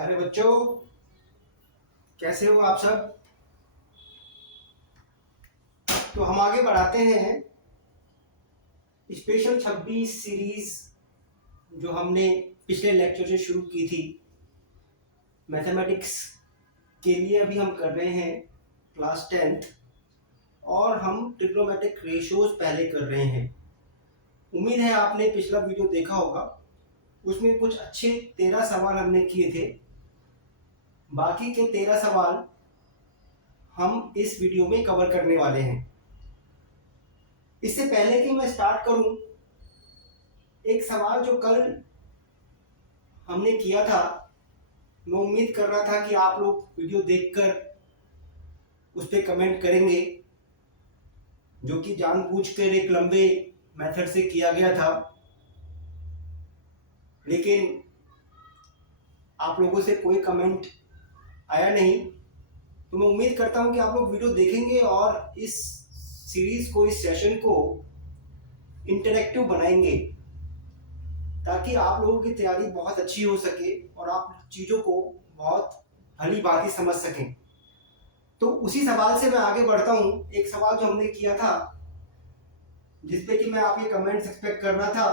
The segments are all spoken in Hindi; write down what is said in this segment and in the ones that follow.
प्यारे बच्चों, कैसे हो आप सब। तो हम आगे बढ़ाते हैं स्पेशल 26 सीरीज जो हमने पिछले लेक्चर से शुरू की थी। मैथमेटिक्स के लिए अभी हम कर रहे हैं क्लास 10th और हम ट्रिग्नोमेट्रिक रेशियोज पहले कर रहे हैं। उम्मीद है आपने पिछला वीडियो देखा होगा, उसमें कुछ अच्छे 13 सवाल हमने किए थे। बाकी के 13 सवाल हम इस वीडियो में कवर करने वाले हैं। इससे पहले कि मैं स्टार्ट करूं, एक सवाल जो कल हमने किया था, मैं उम्मीद कर रहा था कि आप लोग वीडियो देखकर उस पर कमेंट करेंगे, जो कि जानबूझकर एक लंबे मेथड से किया गया था, लेकिन आप लोगों से कोई कमेंट आया नहीं। तो मैं उम्मीद करता हूं कि आप लोग वीडियो देखेंगे और इस सीरीज को, इस सेशन को इंटरेक्टिव बनाएंगे ताकि आप लोगों की तैयारी बहुत अच्छी हो सके और आप चीज़ों को बहुत भली भांति समझ सकें। तो उसी सवाल से मैं आगे बढ़ता हूं। एक सवाल जो हमने किया था जिसपे कि मैं आपके कमेंट्स एक्सपेक्ट कर रहा था,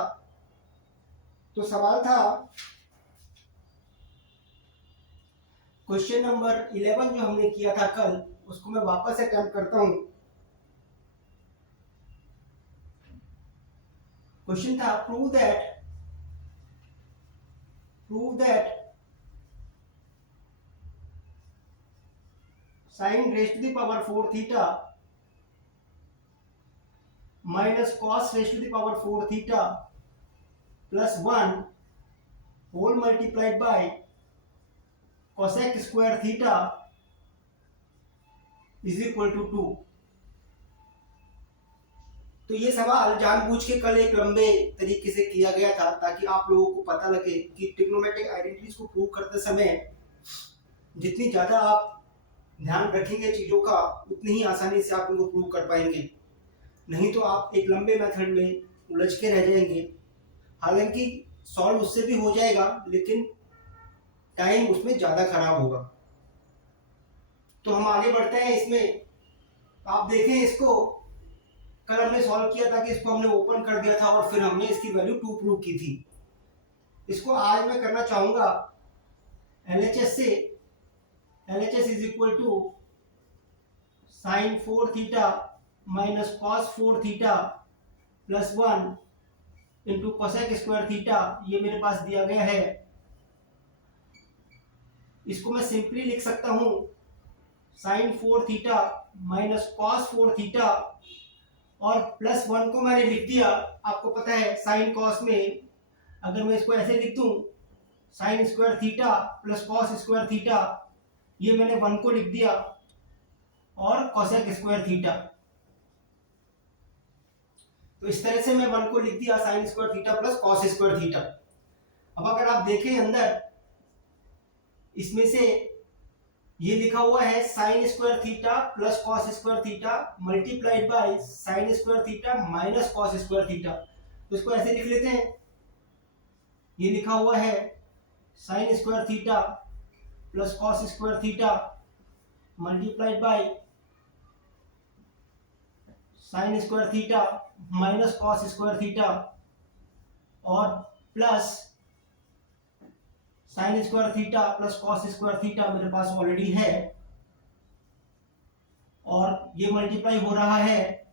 तो सवाल था क्वेश्चन नंबर 11 जो हमने किया था कल, उसको मैं वापस अटेम्प्ट करता हूं। क्वेश्चन था prove that sin raised to the power 4 theta minus cos raised to the power 4 theta plus 1 whole multiplied by cosec square theta is equal to 2। तो ये सवाल जानबूझ के कल एक लंबे तरीके से किया गया था ताकि आप लोगों को पता लगे कि ट्रिग्नोमेट्रिक आइडेंटिटीज को प्रूव करते समय जितनी ज़्यादा आप ध्यान रखेंगे चीज़ों का, उतनी ही आसानी से आप उनको प्रूव कर पाएंगे। नहीं तो आप एक लंबे मेथड में उलझ के रह जाएंगे। हालांकि सॉल्व उससे भी हो जाएगा, लेकिन टाइम उसमें ज़्यादा खराब होगा। तो हम आगे बढ़ते हैं इसमें। आप देखें इसको, कल हमने सॉल्व किया था कि इसको हमने ओपन कर दिया था और फिर हमने इसकी वैल्यू 2 प्रूव की थी। इसको आज मैं करना चाहूँगा LHS से। LHS is equal to sine 4 theta minus cos 4 theta plus 1 into cosec square theta. ये मेरे पास दिया गया है। इसको मैं सिंपली लिख सकता हूँ sine 4 theta minus cos 4 theta और प्लस 1 को मैंने लिख दिया। आपको पता है साइन कॉस में अगर मैं इसको ऐसे लिख दूं sign square theta plus cos square theta, ये मैंने 1 को लिख दिया, और कोसेक स्क्वायर थीटा। तो इस तरह से मैं 1 को लिख दिया sign square theta plus cos square theta. अब अगर आप देखें अंदर, इसमें से ये लिखा हुआ है sine square theta plus cos square theta multiplied by sine square theta minus cos square theta. तो इसको ऐसे लिख लेते हैं। ये लिखा हुआ है sine square theta plus cos square theta multiplied by sine square theta minus cos square theta और plus sine square theta plus cos square theta मेरे पास ऑलरेडी है, और ये मल्टीप्लाई हो रहा है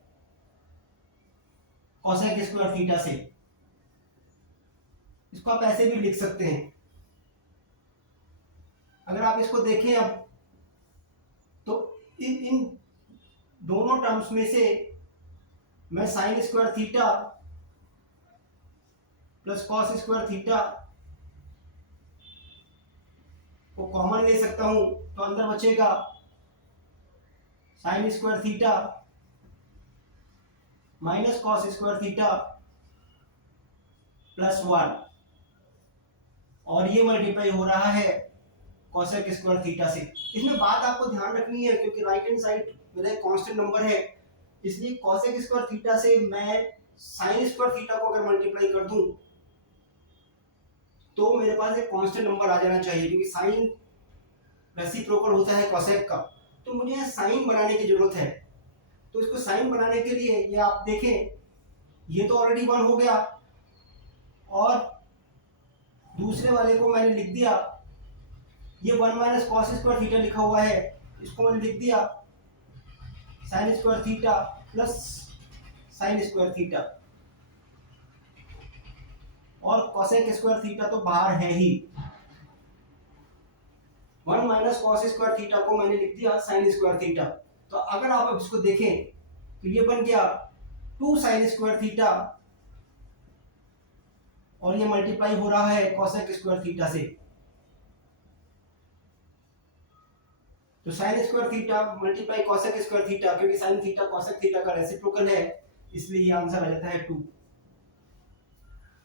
कोसेक स्क्वायर थीटा से। इसको आप ऐसे भी लिख सकते हैं। अगर आप इसको देखें अब, तो इन दोनों टर्म्स में से मैं sign square theta plus cos square theta को कॉमन ले सकता हूं। तो अंदर बचेगा sign square theta minus cos square theta plus 1, और ये मल्टीप्लाई हो रहा है कोसेक स्क्वायर थीटा से। इसमें बात आपको ध्यान रखनी है, क्योंकि राइट हैंड साइड मेरा एक कांस्टेंट नंबर है, इसलिए कोसेक स्क्वायर थीटा से मैं साइन स्क्वायर थीटा को अगर मल्टीप्लाई कर दूं तो मेरे पास एक कांस्टेंट नंबर आ जाना चाहिए, क्योंकि साइन रेसिप्रोकल होता है कोसेक का। तो मुझे यहाँ साइन बनाने की जरूरत है। तो इसको साइन बनाने के लिए ये आप देखें, ये तो ऑलरेडी 1 हो गया, और दूसरे वाले को मैंने लिख दिया, ये 1 माइनस कॉस स्क्वायर थीटा लिखा हुआ है, इसको मैंने लिख दिया sign square theta plus sine square theta, और कोसेक स्क्वायर थीटा तो बाहर है ही। 1 माइनस कॉस स्क्वायर थीटा को मैंने लिख दिया साइन स्क्वायर थीटा। तो अगर आप अब इसको देखें तो ये बन गया 2 साइन स्क्वायर थीटा, और ये मल्टीप्लाई हो रहा है कोसेक स्क्वायर थीटा से। तो sign square theta multiply cosec square theta, क्योंकि साइन थीटा कोसेक थीटा का रेसिप्रोकल है, इसलिए ये आंसर आ जाता है 2।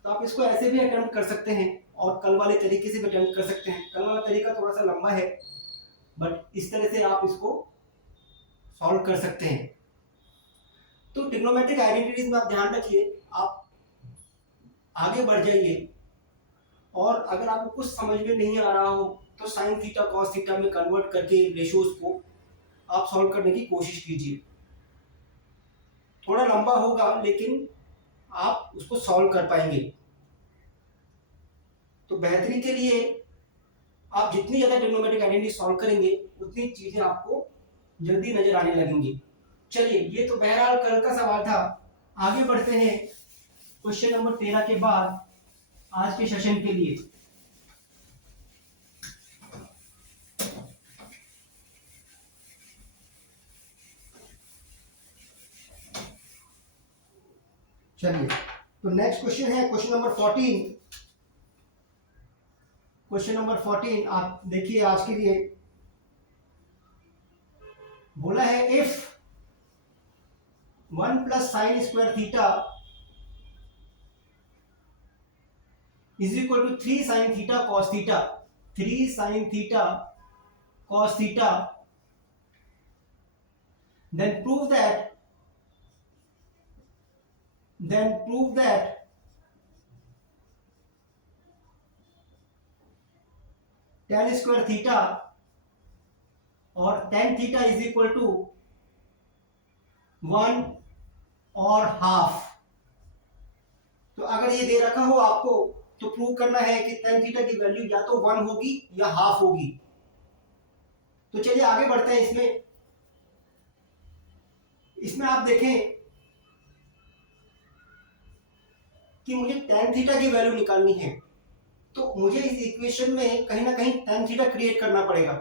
तो आप इसको ऐसे भी अटेम्प्ट कर सकते हैं, और कल वाले तरीके से भी अटेम्प्ट कर सकते हैं। कल वाला तरीका थोड़ा सा लंबा है, बट इस तरह से आप इसको सॉल्व कर सकते हैं। तो ट्रिग्नोमेट्रिक आइडेंटिटीज में आप ध्यान रखिए, आप आगे बढ़ जाइए, और अगर आपको कुछ समझ में नहीं आ रहा हो तो साइन थीटा कॉस थीटा में कन्वर्ट करके रेशियोज को आप सॉल्व करने की कोशिश कीजिए। थोड़ा लंबा होगा, लेकिन आप उसको सॉल्व कर पाएंगे। तो बेहतरी के लिए आप जितनी ज़्यादा ट्रिग्नोमेट्रिक आइडेंटिटी सॉल्व करेंगे, उतनी चीज़ें आपको जल्दी नजर आने लगेंगी। चलिए, ये तो बहरहाल कल का सवाल था। आगे बढ़ते हैं क्वेश्चन नंबर 13 के बाद आज के सेशन के लिए। चलिए, तो नेक्स्ट क्वेश्चन है क्वेश्चन नंबर 14। क्वेश्चन नंबर 14 आप देखिए आज के लिए। बोला है if 1 plus sine square theta is equal to 3 sine theta cos theta, 3 sine theta cos theta, then prove that tan square theta और tan theta is equal to 1 और हाफ। तो अगर ये दे रखा हो आपको, तो प्रूव करना है कि tan थीटा की वैल्यू या तो 1 होगी या हाफ होगी। तो चलिए आगे बढ़ते हैं। इसमें आप देखें कि मुझे tan थीटा की वैल्यू निकालनी है, तो मुझे इस इक्वेशन में कहीं ना कहीं tan थीटा क्रिएट करना पड़ेगा।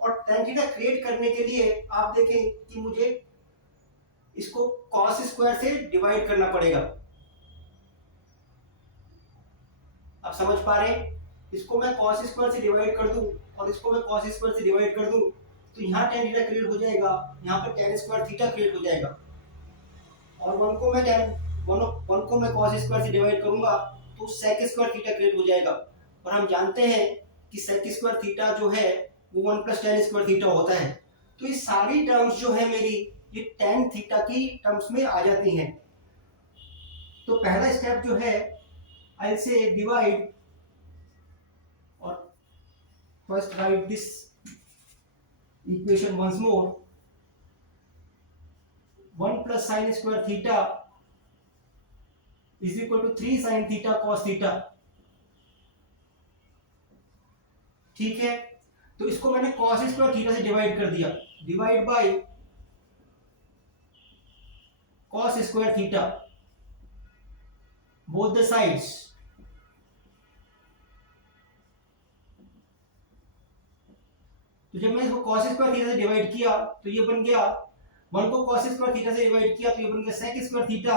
और tan थीटा क्रिएट करने के लिए आप देखें कि मुझे इसको cos स्क्वायर से डिवाइड करना पड़ेगा। आप समझ पा रहे हैं? इसको मैं cos स्क्वायर से डिवाइड कर दूं और इसको मैं cos स्क्वायर से डिवाइड कर दूं, तो यहाँ tan थीटा क्रिएट हो जाएगा, यहाँ पर tan स्क्वायर थीटा क्रिएट हो जाएगा। और 1 को मैं cos स्क्वायर से डिवाइड करूंगा तो sec स्क्वायर थीटा क्रिएट हो जाएगा। और हम जानते हैं कि sec स्क्वायर थीटा जो है वो 1 प्लस tan स्क्वायर थीटा होता है। तो ये सारी टर्म्स जो है मेरी, ये tan थीटा की टर्म्स में आ जाती हैं। तो पहला स्टेप जो है, आई से डिवाइड, और first write this equation once more. 1 plus sine square theta is equal to 3 sine theta cos theta. ठीक है, तो इसको मैंने कॉस स्क्वायर थीटा से डिवाइड कर दिया, divide by cos square theta both the sides. तो जब मैं इसको cos स्क्वायर थीटा से डिवाइड किया तो ये बन गया, 1 को cos स्क्वायर थीटा से डिवाइड किया तो ये बन गया sec square theta,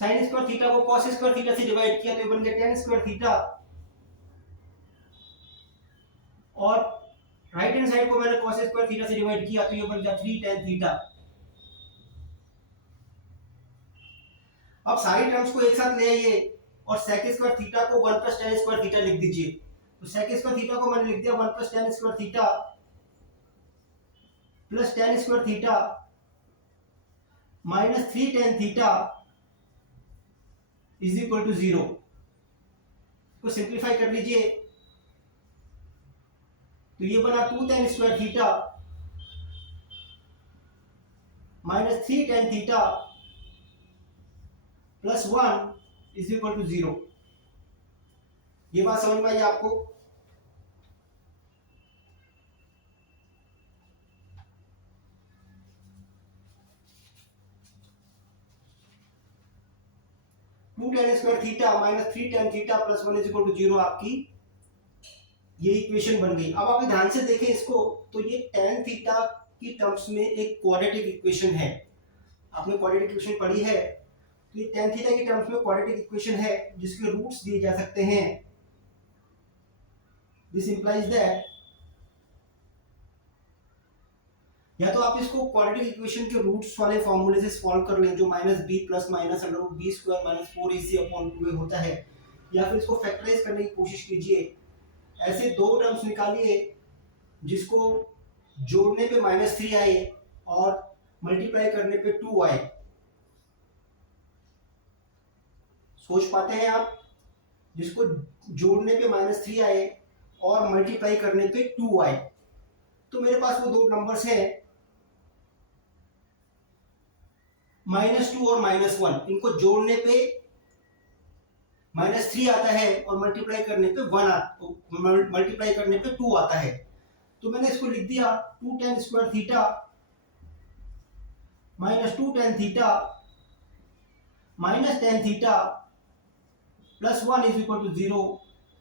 sin square theta को cos स्क्वायर थीटा से डिवाइड किया तो ये बन गया tan स्क्वायर थीटा, और राइट हैंड साइड को मैंने cos स्क्वायर थीटा से डिवाइड किया तो ये बन गया 3 tan थीटा। अब सारी टर्म्स को एक साथ ले आइए और sec स्क्वायर थीटा को 1 प्लस tan स्क्वायर थीटा लिख दीजिए। तो sec स्क्वायर थीटा को मैंने लिख दिया 1 plus tan square theta plus tan square theta minus 3 tan theta is equal to 0। को सिंप्लीफाई कर लीजिए तो ये बना 2 tan square theta minus 3 tan theta plus 1 is equal to 0। ये बात समझ में आई आपको? Two tan square theta minus 3 tan theta plus 1 is equal to 0 आपकी ये इक्वेशन बन गई। अब आप ध्यान से देखें इसको तो ये tan थीटा की टर्म्स में एक क्वाड्रेटिक इक्वेशन है। आपने क्वाड्रेटिक इक्वेशन पढ़ी है तो ये tan थीटा की टर्म्स में क्वाड्रेटिक इक्वेशन है जिसके रूट्स दिए जा सकते हैं। दिस इंप्लाइज दैट या तो आप इसको क्वाड्रेटिक इक्वेशन के रूट्स वाले फॉर्मूले से सॉल्व कर लें जो minus B plus minus under root B square minus 4ac upon 2a होता है, या फिर इसको फैक्टराइज करने की कोशिश कीजिए। ऐसे दो टर्म्स निकालिए जिसको जोड़ने पे -3 आए और मल्टीप्लाई करने पे 2 आए। सोच पाते हैं आप? जिसको जोड़ने पे -3 आए और मल्टीप्लाई करने पे 2 आए। तो मेरे पास वो दो नंबर्स हैं -2 और -1। इनको जोड़ने पे -3 आता है और मल्टीप्लाई करने पे मल्टीप्लाई करने पे 2 आता है। तो मैंने इसको लिख दिया 2 tan square theta minus 2 tan theta minus tan theta plus 1 is equal to 0।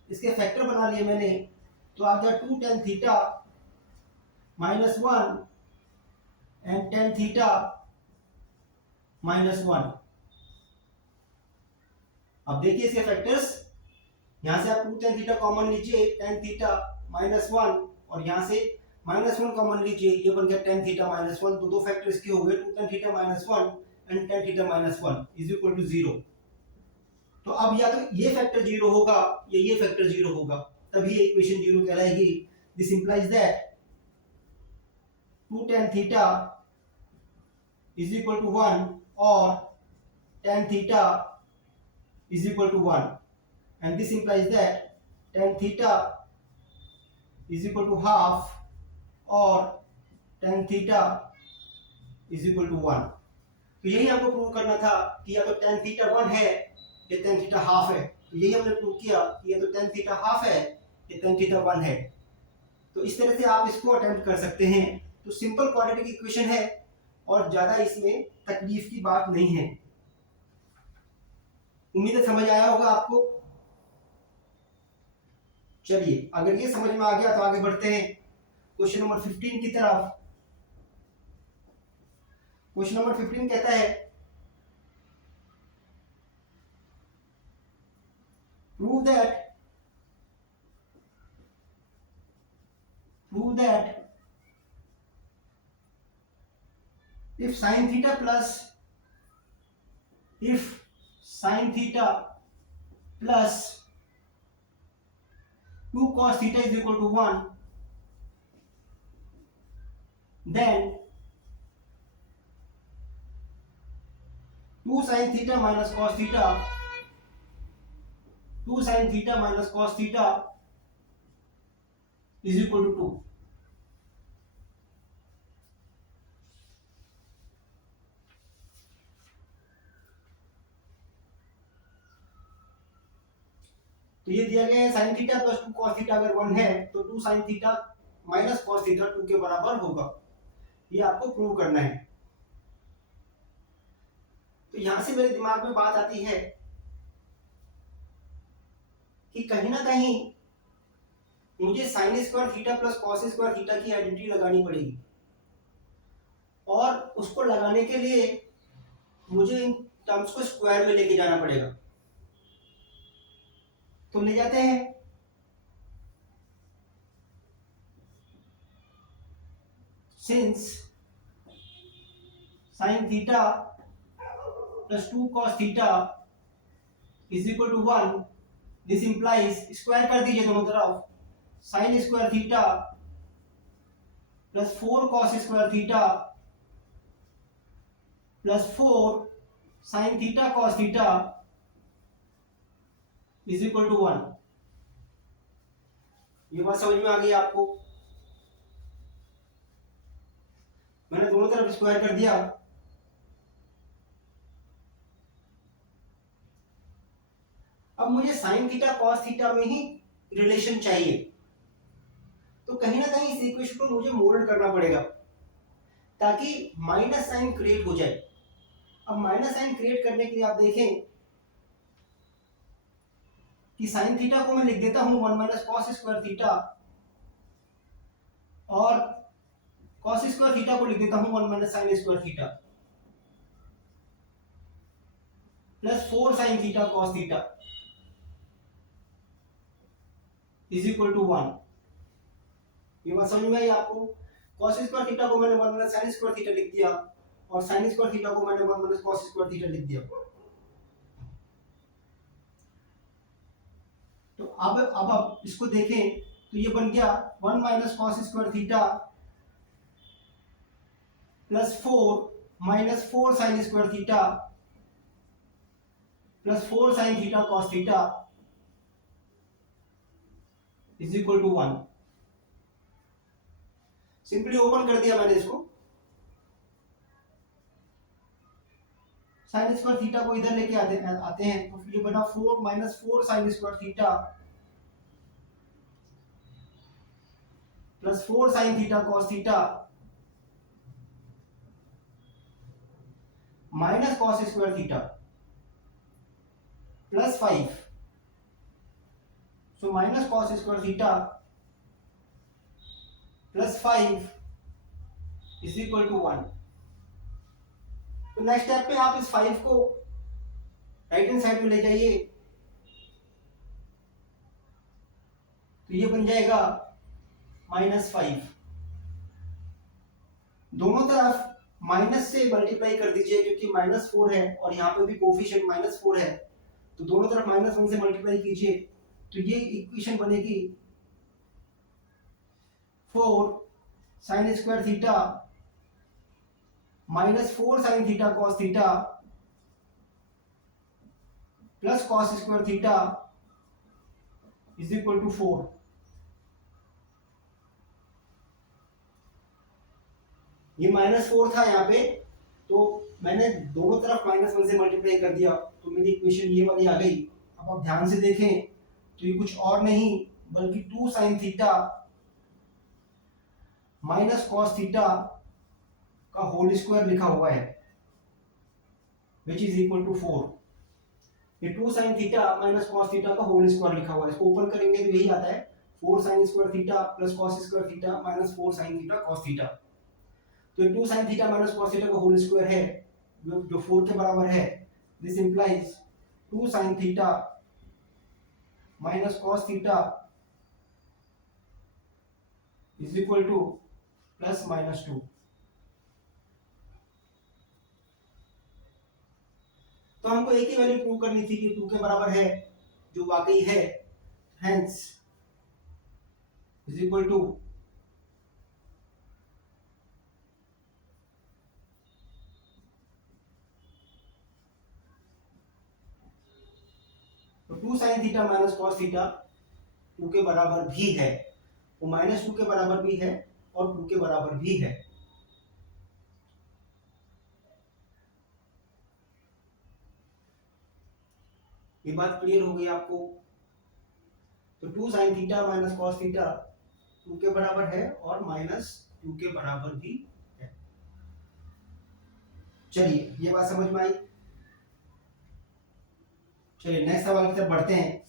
इसके फैक्टर बना लिए मैंने तो आ गया 2 tan theta minus 1 and tan theta -1। अब देखिए इसके फैक्टर्स, यहां से आप 2 tan थीटा कॉमन लीजिए tan थीटा -1 और यहां से -1 कॉमन लीजिए, ये बन गया tan थीटा -1। तो दो फैक्टर इसके हो गए 2 tan theta -1 and tan theta -1 is equal to 0। तो अब या तो ये फैक्टर 0 होगा या ये फैक्टर 0 होगा, तभी ये इक्वेशन 0 कहलाएगी। This implies that 2 tan theta is equal to 1 और tan theta is equal to 1, and this implies that tan theta is equal to half or tan theta is equal to 1। तो यही हमको प्रूव करना था कि या तो tan theta 1 है या tan theta हाफ है। तो यही हमने प्रूव किया कि या तो tan theta हाफ है या tan theta 1 है। तो इस तरह से आप इसको अटेम्प्ट कर सकते हैं। तो सिंपल क्वाड्रेटिक इक्वेशन है और ज्यादा इसमें तकलीफ की बात नहीं है। उम्मीद है समझ आया होगा आपको। चलिए अगर ये समझ में आ गया तो आगे बढ़ते हैं क्वेश्चन नंबर 15 की तरफ। क्वेश्चन नंबर 15 कहता है prove that if sin theta plus 2 cos theta is equal to 1, then 2 sin theta minus cos theta is equal to 2। तो ये दिया गया है sin theta plus 2 cos theta अगर 1 है तो 2 sin theta minus cos theta 2 के बराबर होगा। ये आपको प्रूव करना है। तो यहां से मेरे दिमाग में बात आती है कि कहीं ना कहीं मुझे sin square theta plus cos square theta की आइडेंटिटी लगानी पड़ेगी और उसको लगाने के लिए मुझे इन टर्म्स को स्क्वायर में लेके जाना पड़ेगा। तो ले जाते हैं। Since sin theta plus 2 cos theta is equal to 1, this implies square कर दीजिए दोनों तरफ sin square theta plus 4 cos square theta plus 4 sin theta cos theta is equal to 1। ये बात समझ में आ गई आपको? मैंने दोनों तरफ स्क्वायर कर दिया। अब मुझे साइन थीटा कॉस थीटा में ही रिलेशन चाहिए, तो कहीं ना कहीं इस इक्वेशन को मुझे मोल्ड करना पड़ेगा ताकि माइनस साइन क्रिएट हो जाए। अब माइनस साइन क्रिएट करने के लिए आप देखें कि साइन थीटा को मैं लिख देता हूं 1 माइनस कॉस स्क्वायर थीटा, और कॉस स्क्वायर थीटा को लिख देता हूं 1 minus sine square theta, plus 4 sine theta cos theta is equal to 1। ये बात समझ में आई आपको? कॉस स्क्वायर थीटा को मैंने 1 माइनस साइन स्क्वायर थीटा लिख दिया, और साइन स्क्वायर थीटा को मैंने 1 माइनस कॉस स्क्वायर थीटा लिख दिया। तो अब आप इसको देखें तो ये बन गया 1 minus cos square theta plus 4 minus 4 sine square theta plus 4 sine theta cos theta is equal to 1। Simply open कर दिया मैंने इसको, साइन स्क्वायर थीटा को इधर लेके आते हैं, तो फिर ये बना 4 minus 4 sine square theta plus 4 sine theta cos theta minus cos square theta plus 5, so minus cos square theta plus 5 is equal to 1। तो नेक्स्ट स्टेप पे आप इस 5 को राइट हैंड साइड में ले जाइए, तो ये बन जाएगा -5। दोनों तरफ माइनस से मल्टीप्लाई कर दीजिए, क्योंकि -4 है और यहाँ पे भी कोफिशिएंट -4 है, तो दोनों तरफ -1 से मल्टीप्लाई कीजिए, तो ये इक्वेशन बनेगी 4 sine square theta minus 4 sine theta cos theta plus cos square theta is equal to 4। ये -4 था यहाँ पे, तो मैंने दोनों तरफ -1 से मल्टीप्लाई कर दिया, तो मेरी इक्वेशन ये वाली आ गई। अब आप ध्यान से देखें तो ये कुछ और नहीं बल्कि 2 sine theta minus cos theta का होल स्क्वायर लिखा हुआ है, विच इज इक्वल टू 4। ये 2 sine theta minus cos theta का होल स्क्वायर लिखा हुआ है, इसको ओपन करेंगे तो यही आता है 4 sine square theta plus cos square theta minus 4 sine theta cos theta. तो 2 sine theta minus cos theta का होल स्क्वायर है जो 4 के बराबर है। This implies 2 sine theta minus cos theta is equal two plus -2। तो हमको एक ही वैल्यू प्रूव करनी थी कि 2 के बराबर है, जो वाकई है, हेंस इज इक्वल टू तो 2 sine theta minus cos theta 2 के बराबर भी है, वो -2 के बराबर भी है और 2 के बराबर भी है। ये बात क्लियर हो गई आपको? तो 2 sine theta minus cos theta 2 के बराबर है और -2 के बराबर भी है। चलिए, ये बात समझ में आई। चलिए नेक्स्ट सवाल की तरफ बढ़ते हैं।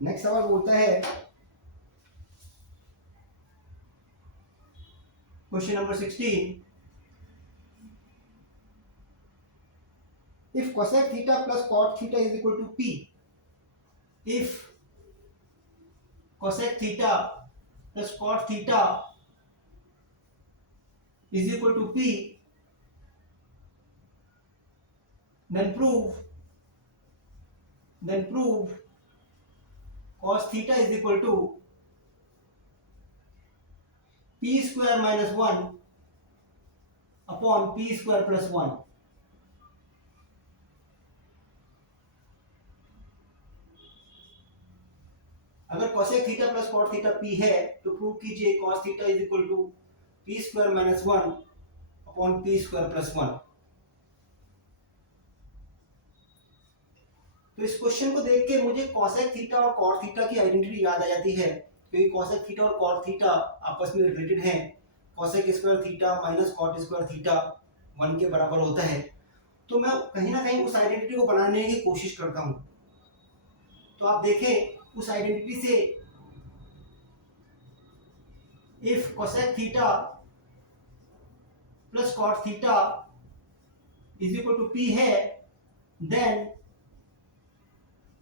नेक्स्ट सवाल बोलता है, question number 16, if cosec theta plus cot theta is equal to p, if cosec theta plus cot theta is equal to p, then prove cos theta is equal to p square minus 1 upon p square plus 1। अगर cosec theta plus cot theta p है तो प्रूव कीजिए cos theta is equal to p square minus 1 upon p square plus 1। तो इस क्वेश्चन को देख के मुझे कोसेक थीटा और कॉट थीटा की आइडेंटिटी याद आ जाती है, क्योंकि कोसेक थीटा और कॉट थीटा आपस में रिलेटेड हैं। Cosec square theta minus cot square theta 1 के बराबर होता है। तो मैं कहीं ना कहीं उस आइडेंटिटी को बनाने की कोशिश करता हूं। तो आप देखें उस आइडेंटिटी से if cosec theta plus cot theta is equal to P है, then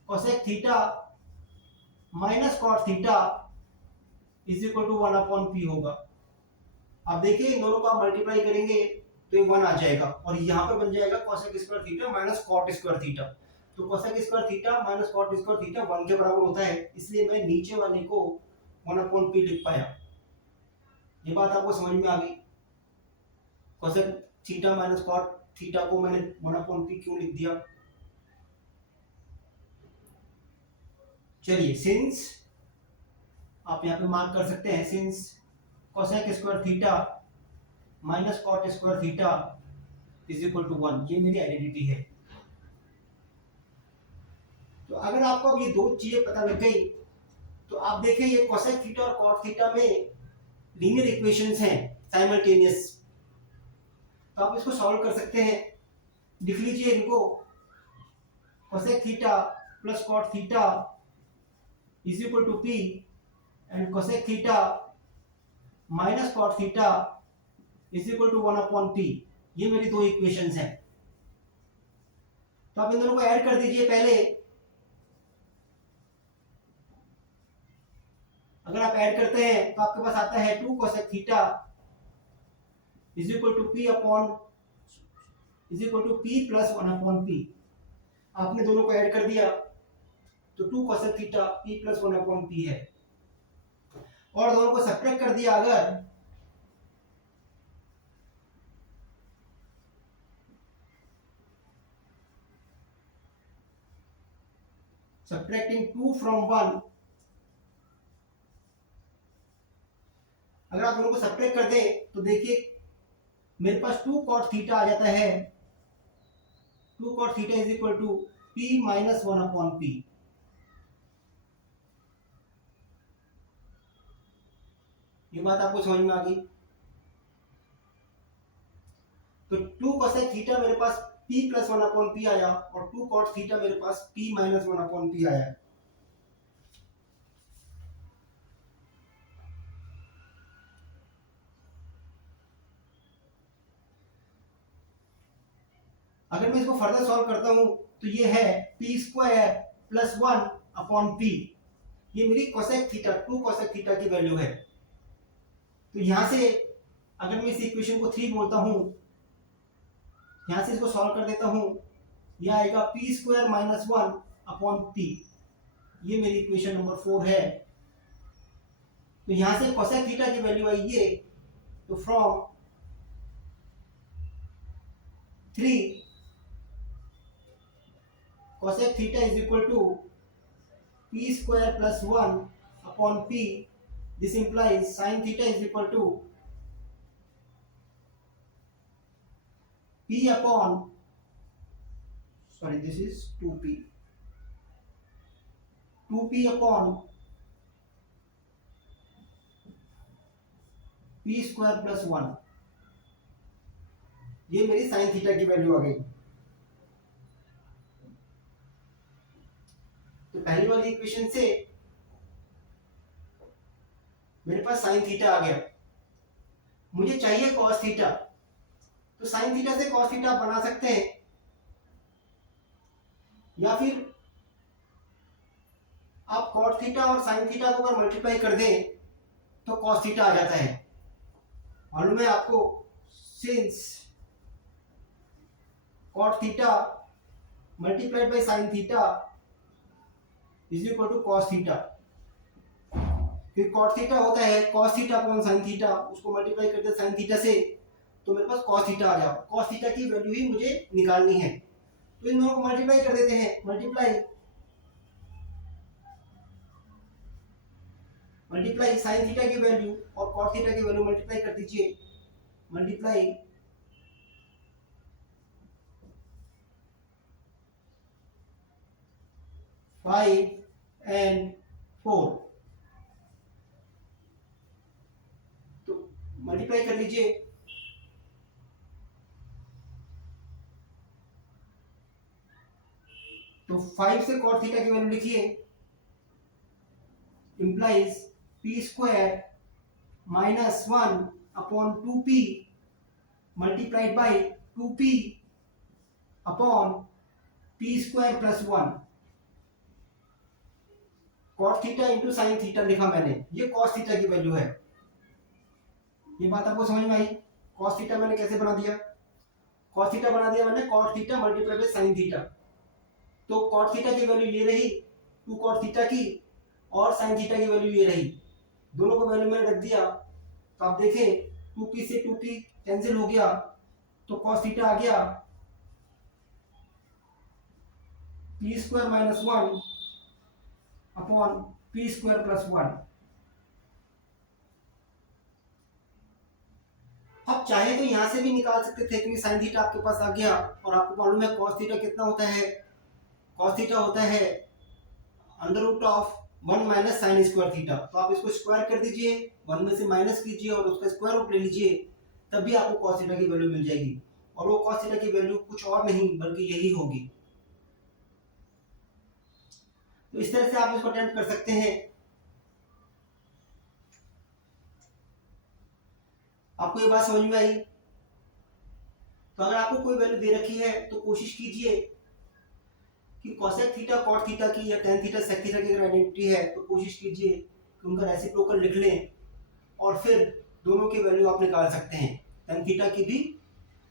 cosec theta minus cot theta is equal to 1 upon P होगा। आप देखिए इन दोनों को आप मल्टीप्लाई करेंगे तो ये 1 आ जाएगा और यहाँ पे बन जाएगा cosec square theta minus cot square theta. तो cosec square theta minus cot square theta 1 के बराबर होता है, इसलिए मैं नीचे वाले को 1 अपॉन पी लिख पाया। ये बात आपको समझ में आ गई? Cosec theta minus cot theta को मैंने 1 अपॉन पी क्यों लिख दिया? चलिए, सिंस आप यहाँ पे मार्क कर सकते हैं, since cosec square theta minus cot square theta is equal to 1, ये मेरी आइडेंटिटी है। तो अगर आपको अब ये दो चीजें पता लग गई तो आप देखें ये कोसेक थीटा और कॉट थीटा में लीनियर इक्वेशंस हैं साइमल्टेनियस। तो आप इसको सॉल्व कर सकते हैं। लिख लीजिए इनको, cosec theta plus cot theta is equal to p and cosec theta minus cot theta is equal to 1 upon p. ये मेरी दो इक्वेशंस हैं। तो आप इन दोनों को ऐड कर दीजिए पहले। अगर आप ऐड करते हैं तो आपके पास आता है 2 cosec theta is equal to p upon is equal to p plus 1 upon p. आपने दोनों को ऐड कर दिया तो 2 cosec theta p plus 1 upon p है, और दोनों को सब्ट्रैक्ट कर दिया अगर subtracting 2 from 1, अगर आप दोनों को सब्ट्रैक्ट कर दें तो देखिए मेरे पास 2 cot थीटा आ जाता है। 2 cot theta is equal to p minus 1 upon p. ये बात आपको समझ में आ गई? तो 2 कोसेक थीटा मेरे पास p प्लस 1 अपॉन पी आया और 2 cot थीटा मेरे पास p माइनस 1 अपॉन पी आया। अगर मैं इसको फर्दर सॉल्व करता हूं तो ये है P square plus 1 upon p. ये मेरी कोसेक थीटा 2 कोसेक थीटा की वैल्यू है। तो यहां से अगर मैं इस इक्वेशन को 3 बोलता हूं, यहां से इसको सॉल्व कर देता हूं, यह आएगा p square minus 1 upon p. ये मेरी इक्वेशन नंबर 4 है। तो यहां से कोसेक थीटा की वैल्यू आई ये, तो from 3 cosec theta is equal to p square plus 1 upon p. This implies sine theta is equal to p upon, sorry, this is 2p, 2p upon p square plus 1। ये मेरी साइन थीटा की वैल्यू आ गई। तो पहली वाली इक्वेशन से मेरे पास साइन थीटा आ गया। मुझे चाहिए कॉस थीटा, तो साइन थीटा से कॉस थीटा बना सकते हैं, या फिर आप कॉट थीटा और साइन थीटा को अगर मल्टीप्लाई कर दें तो कॉस थीटा आ जाता है। मालूम है आपको, since cot theta multiplied by sine theta is equal to cos theta. क्योंकि कॉट थीटा होता है cos theta upon sine theta, उसको मल्टीप्लाई करते हैं साइन थीटा से, तो मेरे पास कॉस थीटा आ जाओ। कॉस थीटा की वैल्यू ही मुझे निकालनी है, तो इन दोनों को मल्टीप्लाई कर देते हैं। मल्टीप्लाई साइन थीटा की वैल्यू और कॉट थीटा की वैल्यू मल्टीप्लाई कर दीजिए। मल्टीप्लाई 5 and 4, तो मल्टीप्लाई कर लीजिए। तो 5 से कॉट थीटा की वैल्यू लिखिए, implies p square minus 1 upon 2p multiplied by 2p upon p square plus 1। Cot theta into sine theta लिखा मैंने, ये कॉस थीटा की वैल्यू है। ये बात आपको समझ में आई? कॉस थीटा मैंने कैसे बना दिया? कॉस थीटा बना दिया मैंने cot theta multiply by sine theta. तो कॉट थीटा की वैल्यू ये रही 2 कॉट थीटा की, और साइन थीटा की वैल्यू ये रही। दोनों को वैल्यू मैंने रख दिया, तो आप देखें 2p से 2p कैंसिल हो गया, तो कॉस थीटा आ गया p square minus 1 upon p square plus 1। अब चाहे तो यहां से भी निकाल सकते थे, क्योंकि साइन थीटा आपके पास आ गया, और आपको मालूम है कॉस थीटा कितना होता है? कॉस थीटा होता है under root of 1 minus sine square theta. तो आप इसको स्क्वायर कर दीजिए, 1 में से माइनस कीजिए और उसका स्क्वायर रूट ले लीजिए, तब भी आपको कॉस थीटा की वैल्यू मिल जाएगी। और वो कॉस थीटा की वैल्यू कुछ और नहीं बल्कि यही होगी। तो इस तरह से आप इसको अटेम्प्ट कर सकते हैं। आपको ये बात समझ में आई? तो अगर आपको कोई वैल्यू दे रखी है तो कोशिश कीजिए कि कोसेक थीटा कॉट थीटा की या टेन थीटा सेक थीटा की अगर आइडेंटिटी है तो कोशिश कीजिए कि उनका रेसिप्रोकल लिख लें, और फिर दोनों की वैल्यू आप निकाल सकते हैं। टेन थीटा की भी,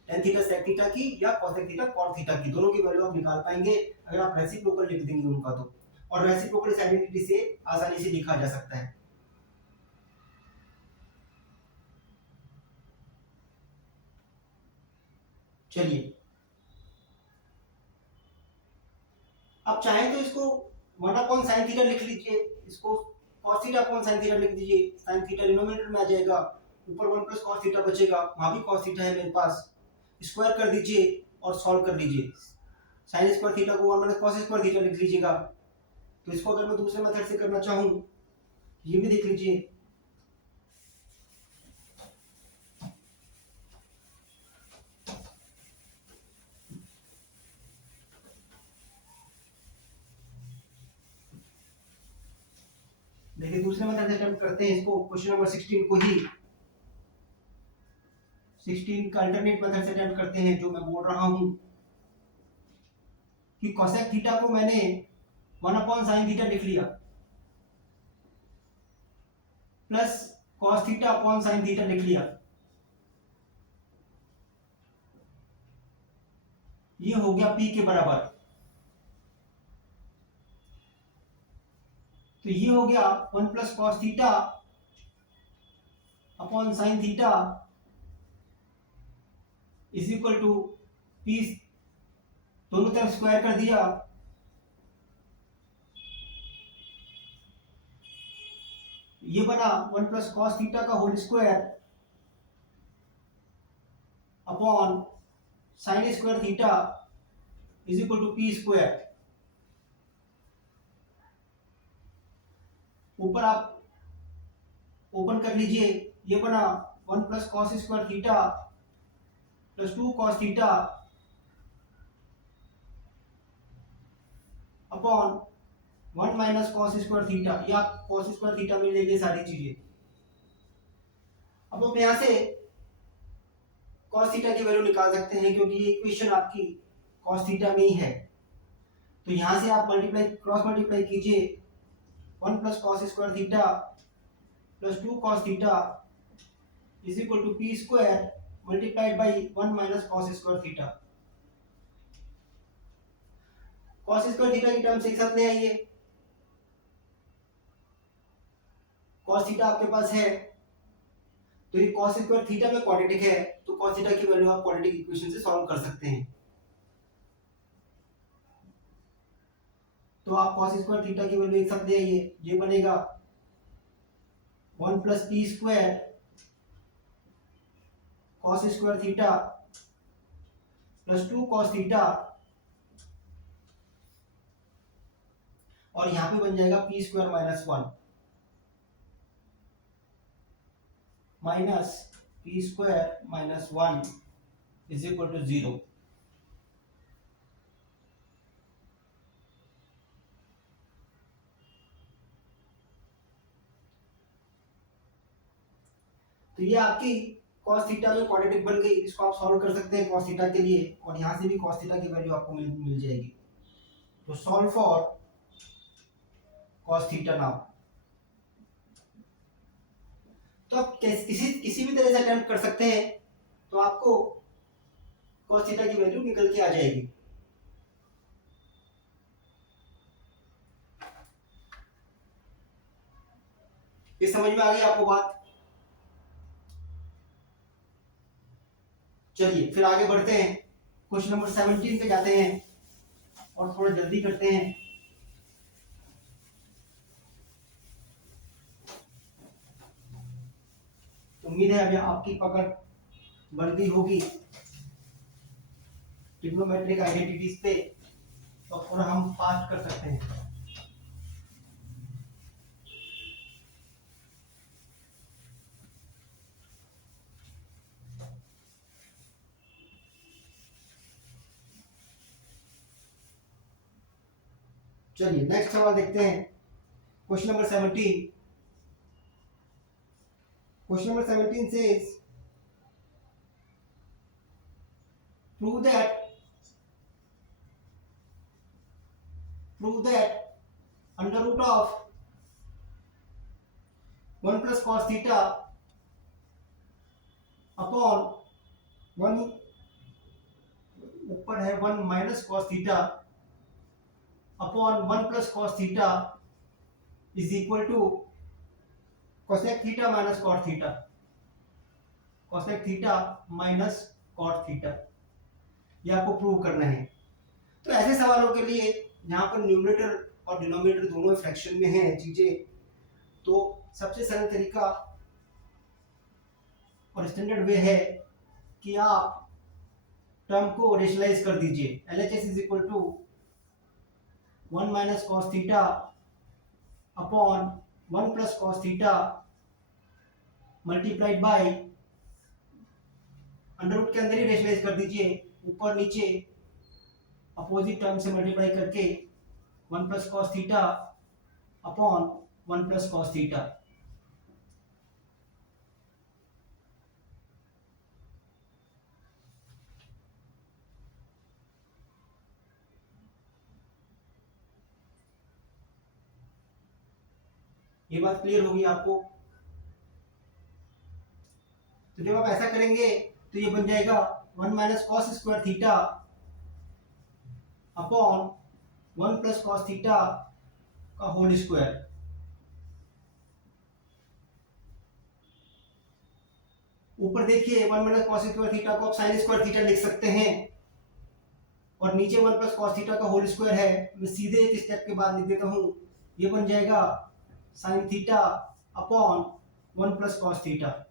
टेन थीटा सेक थीटा की या कोसेक थीटा कॉट थीटा की, दोनों की वैल्यू आप निकाल पाएंगे अगर आप रेसिप्रोकल लिख देंगे उनका तो। और रेसिप्रोकल इस आइडेंटिटी से आसानी से लिखा जा सकता है। चलिए, अब चाहें तो इसको 1 अपॉन साइन थीटा लिख लीजिए, इसको cos theta upon sine theta लिख दीजिए। साइन थीटा डिनोमिनेटर में आ जाएगा, ऊपर 1 प्लस cos थीटा बचेगा, वहां भी cos थीटा है मेरे पास, स्क्वायर कर दीजिए और सॉल्व कर लीजिए। साइन स्क्वायर थीटा को 1 माइनस cos स्क्वायर थीटा लिख लीजिएगा। तो इसको अगर मैं दूसरे मेथड से करना चाहूं, ये भी देख लीजिए। देखिए दूसरे मेथड से अटेम्प्ट करते हैं इसको, क्वेश्चन नंबर 16 को ही 16 का अल्टरनेट मेथड से अटेम्प्ट करते हैं। जो मैं बोल रहा हूं कि कोसेक थीटा को मैंने 1 अपॉन साइन थीटा लिख लिया, plus cos theta upon sine theta लिख लिया। ये हो गया p के बराबर। तो ये हो गया 1 plus cos theta upon sine theta is equal to p, दोनों तरफ स्क्वायर कर दिया, ये बना 1 प्लस कॉस थीटा का whole square upon sine square theta is equal to p square. ऊपर आप ओपन कर लीजिए, ये बना 1 plus cos square theta plus 2 cos theta upon 1 minus cos square theta, या कॉस स्क्वायर थीटा में ले गए सारी चीजें। अब हम यहां से कॉस थीटा की वैल्यू निकाल सकते हैं, क्योंकि ये इक्वेशन आपकी कॉस थीटा में ही है। तो यहां से आप मल्टीप्लाई, क्रॉस मल्टीप्लाई कीजिए, 1 plus cos square theta plus 2 cos theta is equal to p square multiplied by 1 minus cos square theta. Cos square theta की टर्म्स एक साथ ले आइए, कॉस थीटा आपके पास है, तो ये कॉस स्क्वायर थीटा में क्वाड्रेटिक है, तो कॉस थीटा की वैल्यू आप क्वाड्रेटिक इक्वेशन से सॉल्व कर सकते हैं। तो आप cos स्क्वायर थीटा की वैल्यू एक साथ ले आइए, ये बनेगा 1 plus p square cos square theta plus 2 cos theta, और यहां पे बन जाएगा p square minus 1 minus p square minus 1 is equal to 0। तो ये आपकी cos थीटा में क्वाड्रेटिक बन गई, इसको आप सॉल्व कर सकते हैं cos थीटा के लिए, और यहां से भी cos थीटा की वैल्यू आपको मिल जाएगी। तो solve for cos theta now. तो आप किसी किसी भी तरह से अटेम्प्ट कर सकते हैं, तो आपको cos थीटा की वैल्यू निकल के आ जाएगी। ये समझ में आ गई आपको बात? चलिए फिर आगे बढ़ते हैं, क्वेश्चन नंबर 17 पे जाते हैं और थोड़ा जल्दी करते हैं। उम्मीद है अभी आपकी पकड़ बन गई होगी ट्रिग्नोमेट्रिक आइडेंटिटीज पे, तो थोड़ा हम फास्ट कर सकते हैं। चलिए नेक्स्ट सवाल देखते हैं, question number 17। Question number 17 says prove that under root of 1 plus cos theta upon 1 ऊपर है 1 minus cos theta upon 1 plus cos theta is equal to cosec theta minus cot theta, cosec theta minus cot theta, ये आपको प्रूव करना है। तो ऐसे सवालों के लिए यहाँ पर न्यूमरेटर और डिनोमिनेटर दोनों फ्रैक्शन में हैं चीजें, तो सबसे सरल तरीका और स्टैंडर्ड वे है कि आप टर्म को रेशनलाइज कर दीजिए। LHS is equal to 1 minus cos theta upon 1 plus cos theta multiplied by, under root के अंदर ही रेशनलाइज कर दीजिए, ऊपर नीचे अपोजिट टर्म से मल्टीप्लाई करके 1 plus cos theta upon 1 plus cos theta. ये बात क्लियर होगी आपको? तो जब आप ऐसा करेंगे तो ये बन जाएगा 1 minus cos square theta upon 1 plus cos theta का होल स्क्वायर। ऊपर देखिए 1 माइनस कॉस स्क्वायर थीटा को आप साइन स्क्वायर थीटा लिख सकते हैं, और नीचे 1 प्लस कॉस थीटा का होल स्क्वायर है, मैं सीधे एक स्टेप के बाद लिख देता हूं, ये बन जाएगा sign theta upon 1 plus cos theta.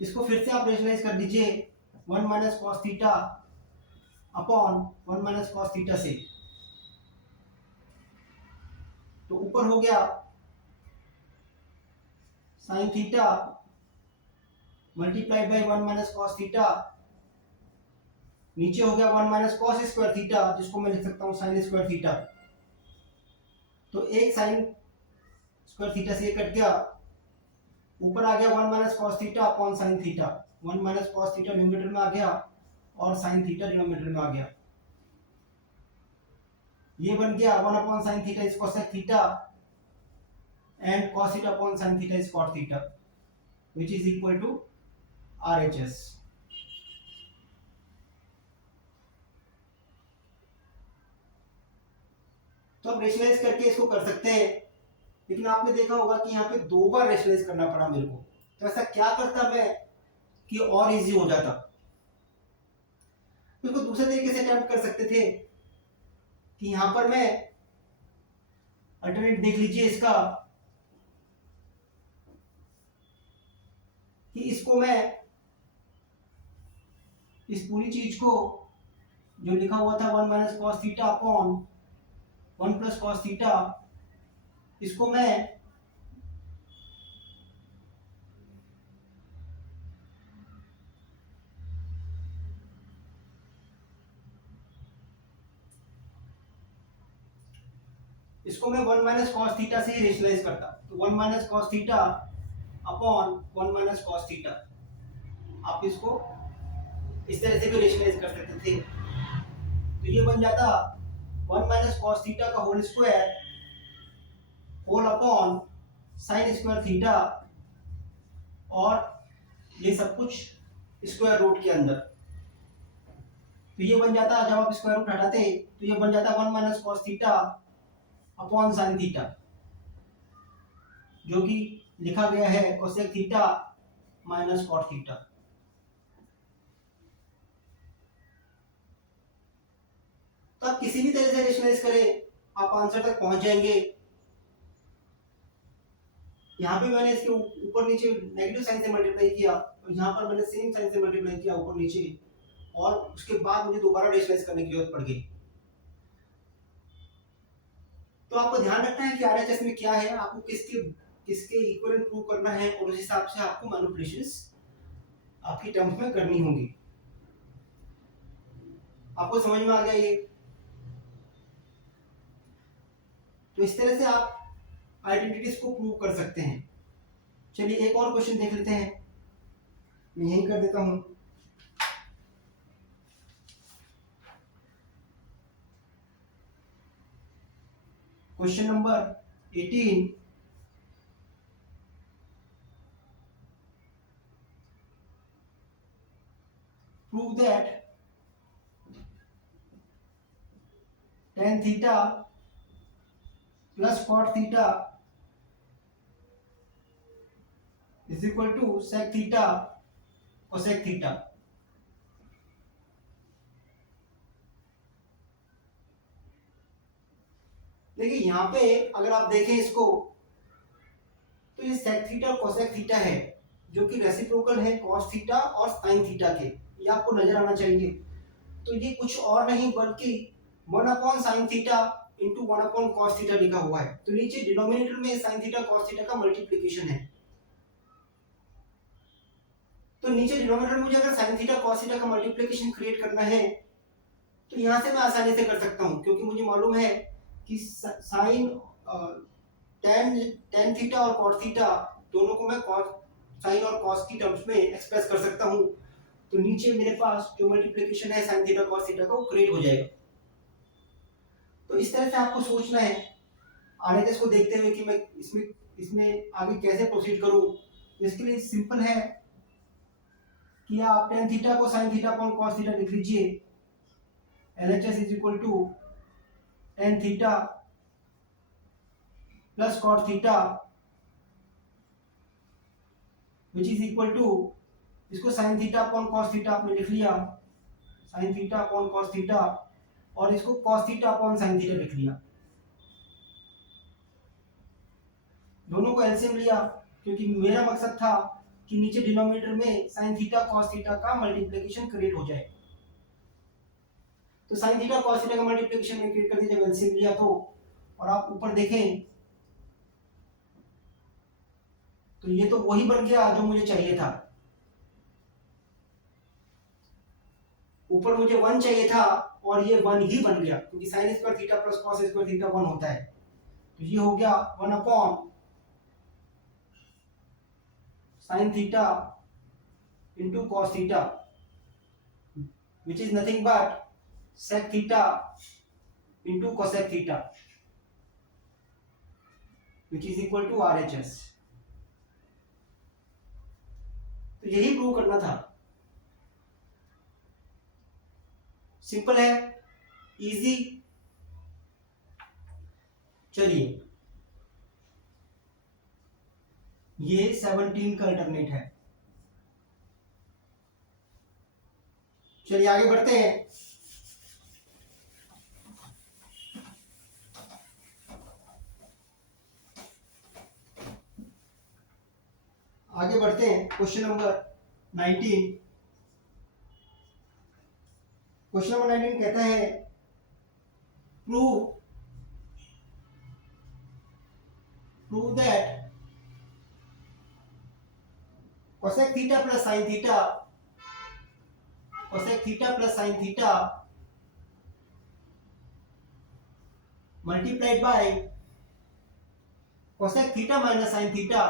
इसको फिर से आप रेशनलाइज कर दीजिए 1 minus cos theta upon 1 minus cos theta से, तो ऊपर हो गया sine theta multiply bye 1 minus cos theta, नीचे हो गया 1 माइनस कॉस स्क्वायर थीटा, जिसको मैं लिख सकता हूं साइन स्क्वायर थीटा। तो एक साइन स्क्वायर थीटा से कट गया, ऊपर आ गया 1 minus cos theta upon sine theta, 1 minus cos theta numerator में आ गया और साइन थीटा डिनोमिनेटर में आ गया। ये बन गया 1 upon sine theta is cosec theta and cos theta upon sine theta is cot theta, which is equal to RHS। तो आप रेशनलाइज करके इसको कर सकते हैं, लेकिन आपने देखा होगा कि यहाँ पे 2 बार रेशनलाइज करना पड़ा मेरे को। तो ऐसा क्या करता मैं कि और इजी हो जाता। तो इसको दूसरे तरीके से अटेम्प्ट कर सकते थे कि यहाँ पर मैं अल्टरनेट देख लीजिए इसका, कि इसको मैं इस पूरी चीज को जो लिखा हुआ था 1 minus cos theta upon 1 plus cos theta, इसको मैं इसको मैं 1 माइनस कॉस थीटा से ही रेशनलाइज करता। तो 1 minus cos theta upon 1 minus cos theta, आप इसको इस तरह से भी रेशनलाइज कर सकते थे। तो ये बन जाता 1 माइनस कॉस थीटा का whole square whole upon sine square theta, और ये सब कुछ स्क्वायर रूट के अंदर। तो ये बन जाता, जब आप स्क्वायर रूट हटाते तो ये बन जाता 1 minus cos theta upon sine theta, जो कि लिखा गया है cosec theta minus cot theta. तो आप किसी भी तरह से रेशनलाइज करें, आप आंसर तक पहुंच जाएंगे। यहाँ पे मैंने इसके ऊपर नीचे नेगेटिव साइन से मल्टीप्लाई किया, और यहाँ पर मैंने सेम साइन से मल्टीप्लाई किया ऊपर नीचे, और उसके बाद मुझे दोबारा रेशनलाइज करने की जरूरत पड़ गई। तो आपको ध्यान रखना है कि आरएचएस में क्या है, आपको किसके इक्विवेलेंट प्रूव करना है, और उस हिसाब से आपको मैनिपुलेशंस आपकी टर्म्स में करनी होंगी। आपको समझ में आ गया ये? तो इस तरह से आप आइडेंटिटीज को प्रूव कर सकते हैं। चलिए एक और क्वेश्चन देख लेते हैं, मैं यही कर देता हूं। Question number 18, prove that tan theta plus cot theta is equal to sec theta cosec theta। देखिए यहाँ पे अगर आप देखें इसको, तो ये sec थीटा और cosec थीटा है, जो कि रेसिप्रोकल है cos थीटा और sin थीटा के, ये आपको नजर आना चाहिए। तो ये कुछ और नहीं बल्कि 1 upon sine theta into 1 upon cos theta लिखा हुआ है। तो नीचे डिनोमिनेटर में साइन थीटा कॉस थीटा का मल्टीप्लिकेशन है। तो नीचे डिनोमिनेटर में मुझे अगर साइन थीटा कॉस थीटा का मल्टीप्लिकेशन क्रिएट करना है, तो यहां से मैं आसानी से कर सकता हूं, क्योंकि मुझे मालूम है कि साइन टेन थीटा और कॉट थीटा दोनों को मैं साइन और कॉस की टर्म्स में एक्सप्रेस कर सकता हूं। तो नीचे मेरे पास जो मल्टीप्लिकेशन है साइन थीटा कॉस थीटा का, वो क्रिएट हो जाएगा। तो इस तरह से आपको सोचना है आरएचएस को देखते हुए कि मैं इसमें आगे कैसे प्रोसीड करूं। इसके लिए सिंपल है कि आप tan थीटा को sin theta upon cos theta लिख लीजिए। LHS is equal to tan theta plus cot theta which is equal to, इसको sin theta upon cos theta आपने लिख लिया, sin theta upon cos theta, और इसको cos theta upon sin theta लिख लिया। दोनों को एलसीएम लिया, क्योंकि मेरा मकसद था कि नीचे डिनोमिनेटर में sin थीटा cos थीटा का मल्टीप्लिकेशन क्रिएट हो जाए। तो sin थीटा cos थीटा का मल्टीप्लिकेशन में क्रिएट कर दिया जब एलसीएम लिया तो, और आप ऊपर देखें तो ये तो वही बन गया जो मुझे चाहिए था। ऊपर मुझे 1 चाहिए था और ये 1 ही बन गया, क्योंकि sin square theta plus cos square theta 1 होता है। तो ये हो गया 1 upon sin theta into cos theta, which is nothing but sec theta into cosec theta, which is equal to RHS। तो यही प्रूव करना था। सिंपल है, इजी। चलिए ये 17 का अल्टरनेट है। चलिए आगे बढ़ते हैं। आगे बढ़ते हैं क्वेश्चन नंबर 19। क्वेश्चन नंबर 19 कहता है prove that cosec theta plus sin theta multiplied by cosec theta minus sin theta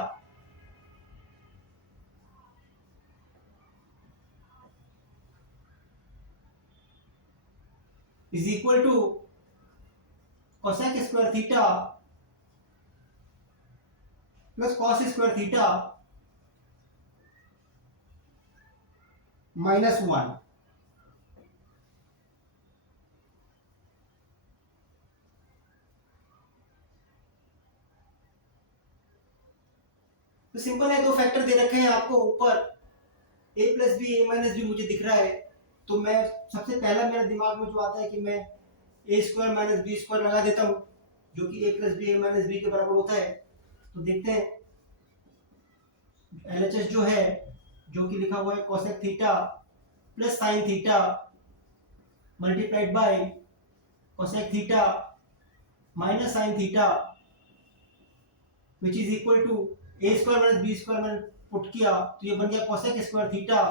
is equal to cosec square theta plus cos square theta minus 1। तो सिंपल है, दो फैक्टर दे रखे हैं आपको ऊपर, a plus b a minus b मुझे दिख रहा है। तो मैं सबसे पहला मेरे दिमाग में जो आता है कि मैं a square minus b square लगा देता हूँ, जो कि a plus b a minus b के बराबर होता है। तो देखते हैं LHS जो है, जो कि लिखा हुआ है cosec theta plus sin theta multiplied by cosec theta minus sin theta which is equal to a square minus b square मैंने पुट किया तो ये बन गया cosec square theta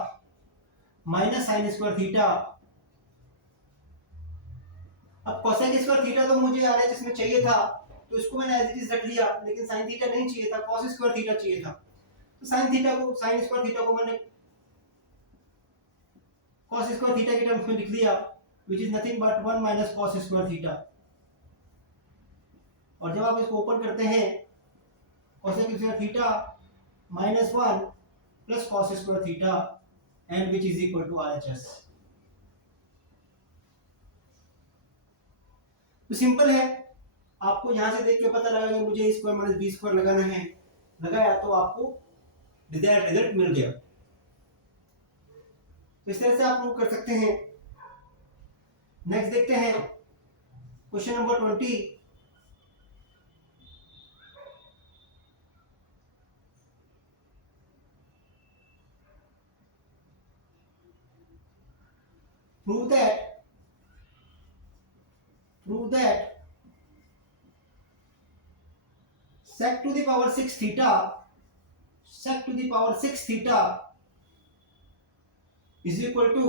minus sin square theta. अब cosec स्क्वायर थीटा तो मुझे RHS में चाहिए था, तो इसको मैंने एज इट इज रख लिया, लेकिन sin थीटा नहीं चाहिए था, cos स्क्वायर थीटा चाहिए था। तो sin स्क्वायर थीटा को मैंने cos स्क्वायर थीटा के टर्म्स में लिख लिया, which is nothing but 1 minus cos square theta. और जब आप इसको ओपन करते हैं, cosec square theta minus 1 plus cos square theta and which is equal to RHS। तो सिंपल है, आपको यहां से देख के पता लगा कि मुझे a square minus b square लगाना है, लगाया तो आपको डिजायर्ड रिजल्ट मिल गया। तो इस तरह से आप प्रूव कर सकते हैं। नेक्स्ट देखते हैं question number 20। prove that sec to the power 6 theta is equal to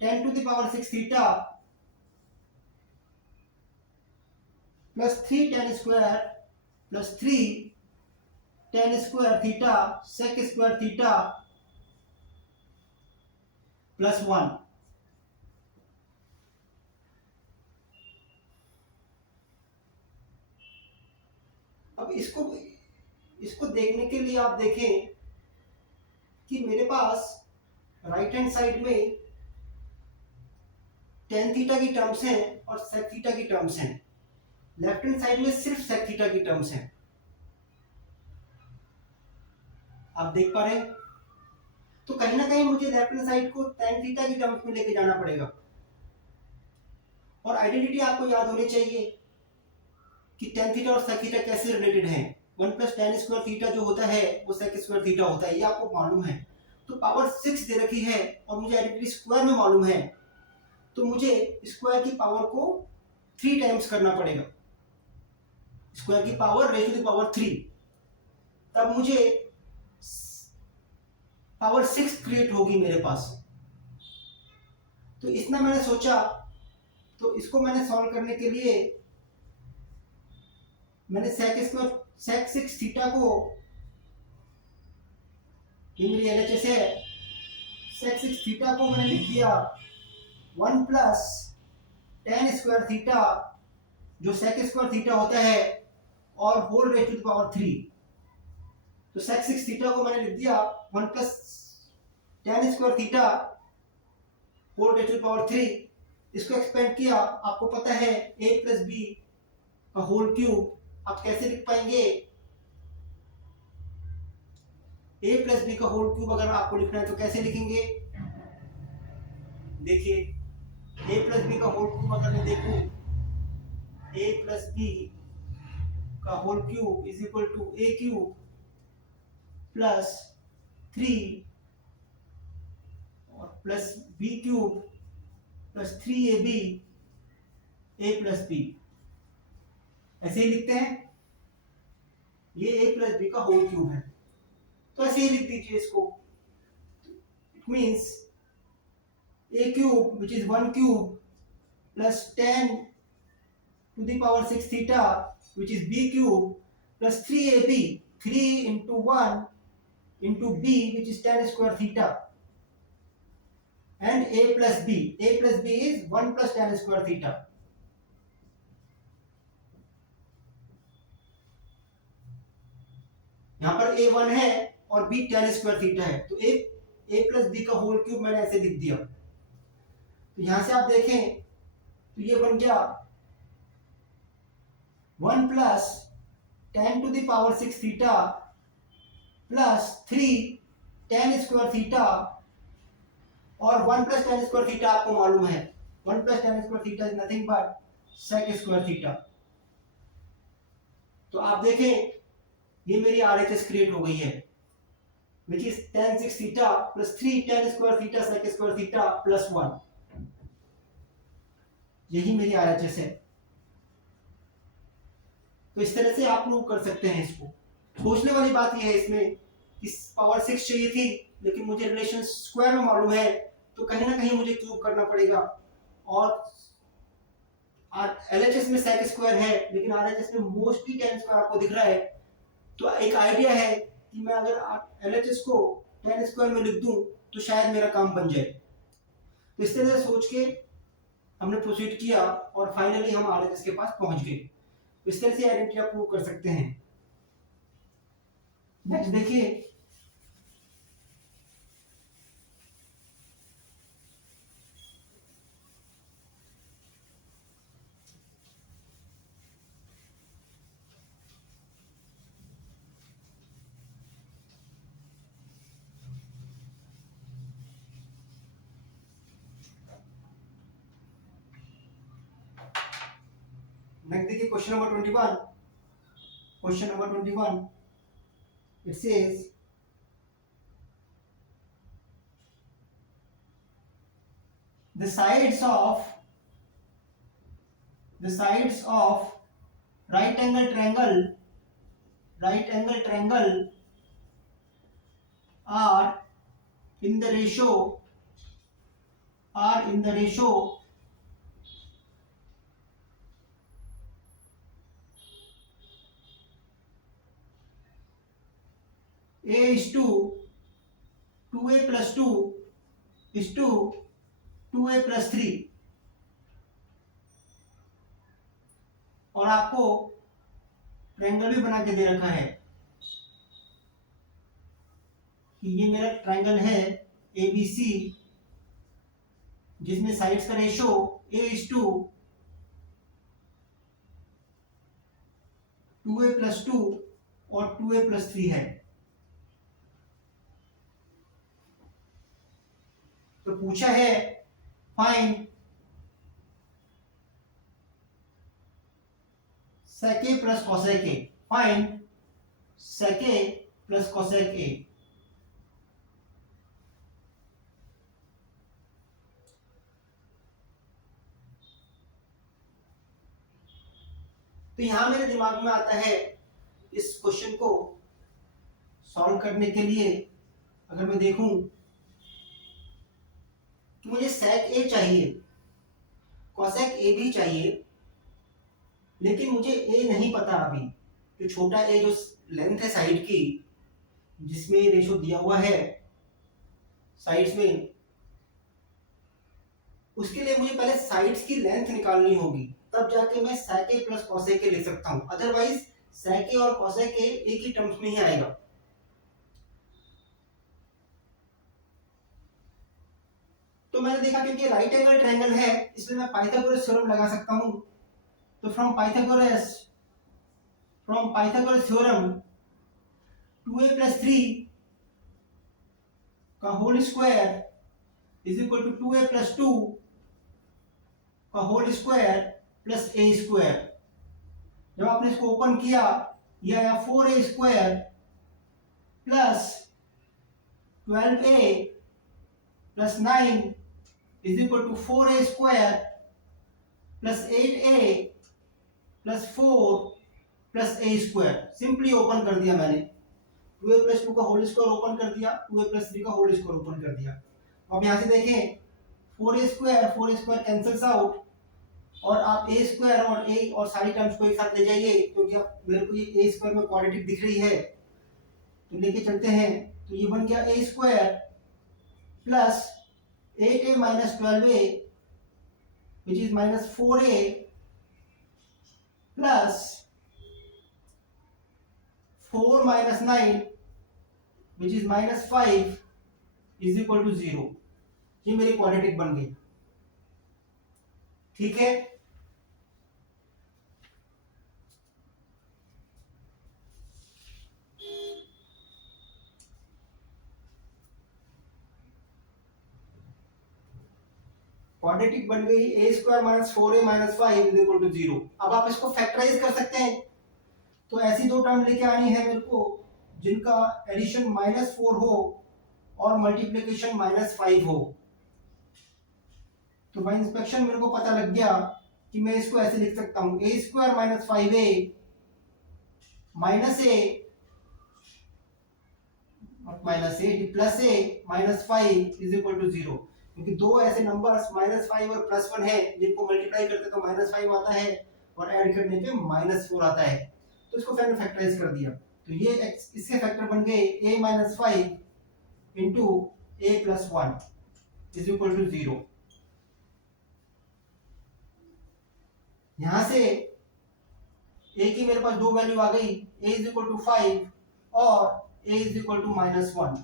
10 to the power 6 theta plus 3 tan square plus 3 tan square theta sec square theta plus 1। अब इसको देखने के लिए आप देखें कि मेरे पास राइट हैंड साइड में tan थीटा की टर्म्स हैं और sec थीटा की टर्म्स हैं, लेफ्ट हैंड साइड में सिर्फ sec थीटा की टर्म्स हैं। आप देख पा रहे हैं? तो कहीं ना कहीं मुझे लेफ्ट हैंड साइड को tan थीटा की टर्म्स में लेके जाना पड़ेगा। और आइडेंटिटी आपको याद होनी चाहिए कि tan थीटा और sec थीटा कैसे रिलेटेड हैं। 1 प्लस tan स्क्वायर थीटा जो होता है वो sec स्क्वायर थीटा होता है, ये आपको मालूम है। तो पावर 6 दे रखी है और मुझे आइडेंटिटी स्क्वायर में मालूम है, तो मुझे स्क्वायर की पावर को 3 टाइम्स करना पड़ेगा, स्क्वायर की power raise to the power 3, तब मुझे पावर 6 क्रिएट होगी मेरे पास। तो इतना मैंने सोचा, तो इसको मैंने सॉल्व करने के लिए मैंने sec 6 थीटा को, ये मेरी LHS है, sec 6 थीटा को मैंने लिख दिया 1 प्लस tan स्क्वायर थीटा जो sec स्क्वायर थीटा होता है और whole raise to the power 3। तो sec 6 थीटा को मैंने लिख दिया 1 plus tan square theta whole raise to the power 3। इसको एक्सपेंड किया, आपको पता है a प्लस बी का होल क्यूब आप कैसे लिख पाएंगे? a प्लस बी का होल क्यूब अगर आपको लिखना है तो कैसे लिखेंगे? देखिए a प्लस बी का होल क्यूब अगर मैं देखूं, a प्लस बी का whole cube is equal to a cube plus 3 और plus b cube plus 3ab a plus b, ऐसे ही लिखते हैं। ये a प्लस बी का होल क्यूब है, तो ऐसे ही लिख दीजिए इसको। It means a cube which is 1 cube plus 10 to the power 6 theta which is b cube plus 3ab, 3 into 1 into b which is 10 square theta, and a plus b is 1 plus 10 square theta. यहां पर a 1 है और b 10 स्क्वायर थीटा है, तो a प्लस बी का होल क्यूब मैंने ऐसे लिख दिया। तो यहां से आप देखें तो ये बन गया 1 plus 10 to the power 6 theta plus 3 10 square theta, और 1 प्लस 10 स्क्वायर थीटा आपको मालूम है, 1 plus 10 square theta is nothing but sec square theta. तो आप देखें ये मेरी आरएचएस क्रिएट हो गई है which is tan 6 theta plus 3 tan square theta sec square theta plus 1, यही मेरी आरएचएस है। तो इस तरह से आप लोग कर सकते हैं इसको। सोचने वाली बात यह है इसमें कि पावर 6 चाहिए थी लेकिन मुझे रिलेशन स्क्वायर में मालूम है, तो कहीं ना कहीं मुझे क्यूब करना पड़ेगा, और एलएचएस में सेक स्क्वायर है लेकिन आरएचएस में मोस्टली tan स्क्वायर आपको दिख रहा है। तो एक आइडिया है कि मैं अगर एलएचएस को tan स्क्वायर में लिख दूं तो शायद मेरा काम बन जाए। तो इस तरह से सोच के हमने प्रोसीड किया और फाइनली हम आरएचएस के पास पहुंच गए। तो इस तरह से आइडेंटिटी आप प्रूव कर सकते हैं। नेक्स्ट देखिए, नेक्स्ट देखिए question number 21। Question number 21 it says the sides of right angle triangle are in the ratio a is to 2a plus 2 is to 2a plus 3, और आपको ट्रायंगल भी बना के दे रखा है कि ये मेरा ट्रायंगल है ABC जिसमें साइड्स का ratio a is to 2a plus 2 और 2a plus 3 है। तो पूछा है find sec a plus cosec a, find sec a plus cosec a। तो यहां मेरे दिमाग में आता है इस क्वेश्चन को सॉल्व करने के लिए अगर मैं देखूं कि मुझे sec a चाहिए, cosec a भी चाहिए, लेकिन मुझे a नहीं पता अभी। जो छोटा a जो लेंथ है साइड की जिसमें ये रेशो दिया हुआ है साइड्स में, उसके लिए मुझे पहले साइड्स की लेंथ निकालनी होगी, तब जाके मैं sec a plus cosec a लिख सकता हूं। अदरवाइज sec a और cosec a एक ही टर्म्स में ही आएगा। तो मैंने देखा क्योंकि राइट एंगल ट्रायंगल है इसलिए मैं पाइथागोरस थ्योरम लगा सकता हूं। तो from Pythagoras from Pythagoras theorem 2a plus 3 का whole square is equal to 2a plus 2 का whole square plus a square. जब आपने इसको ओपन किया, यह आया 4a square plus 12a plus 9 is equal to 4a square plus 8a plus 4 plus a square. Simply open कर दिया मैंने, 2a प्लस 2 का होल स्क्वायर ओपन कर दिया, 2a प्लस 3 का होल स्क्वायर ओपन कर दिया। अब यहाँ से देखें 4a स्क्वायर कैंसल्स आउट और आप a स्क्वायर और a और सारी टर्म्स को एक साथ ले जाइए, क्योंकि अब मेरे को ये a स्क्वायर में क्वाड्रेटिक दिख रही है तो लेके चलते हैं। तो ये बन गया a square plus 8a minus 12a which is minus 4a plus 4 minus 9 which is minus 5 is equal to 0। ये मेरी क्वाड्रेटिक बन गई। ठीक है, क्वाड्रेटिक बन गई a square minus 4a minus 5 is equal to 0। अब आप इसको फैक्टराइज कर सकते हैं, तो ऐसी दो टर्म लेके आनी है मेरे को जिनका एडिशन -4 हो और मल्टीप्लिकेशन -5 हो। तो बाय इंस्पेक्शन मेरे को पता लग गया कि मैं इसको ऐसे लिख सकता हूं, a square minus 5a minus a plus a minus 5 is equal to 0। क्योंकि दो ऐसे नंबर्स -5 और +1 है जिनको मल्टीप्लाई करते तो -5 आता है और ऐड करने पे -4 आता है। तो इसको मैंने फैक्टराइज कर दिया, तो ये इसके फैक्टर बन गए a minus 5 into a plus 1 is equal to 0। यहां से a की मेरे पास दो वैल्यू आ गई, a इज इक्वल टू 5 और a इज इक्वल टू -1।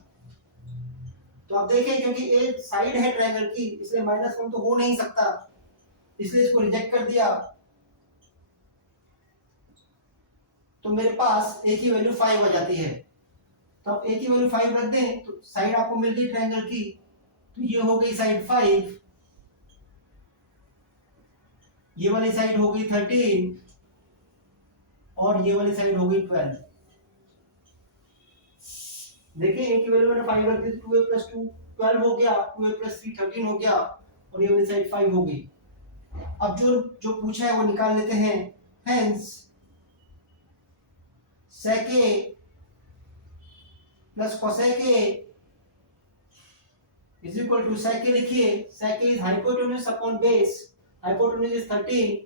तो आप देखें क्योंकि a साइड है ट्रायंगल की, इसलिए -1 तो हो नहीं सकता, इसलिए इसको रिजेक्ट कर दिया। तो मेरे पास a की वैल्यू 5 आ जाती है। तो आप a की वैल्यू 5 रख दें तो साइड आपको मिल गई ट्रायंगल की, तो ये हो गई साइड 5, ये वाली साइड हो गई 13 और ये वाली साइड हो गई 12। देखिए a की वैल्यू मैंने 5 रख दी, 2a प्लस 2 12 हो गया, 2a प्लस 3 13 हो गया और ये वाली साइड 5 हो गई। अब जो जो पूछा है वो निकाल लेते हैं। Hence sec a plus cosec a is equal to sec a लिखिए, sec a इज hypotenuse upon base, hypotenuse is 13,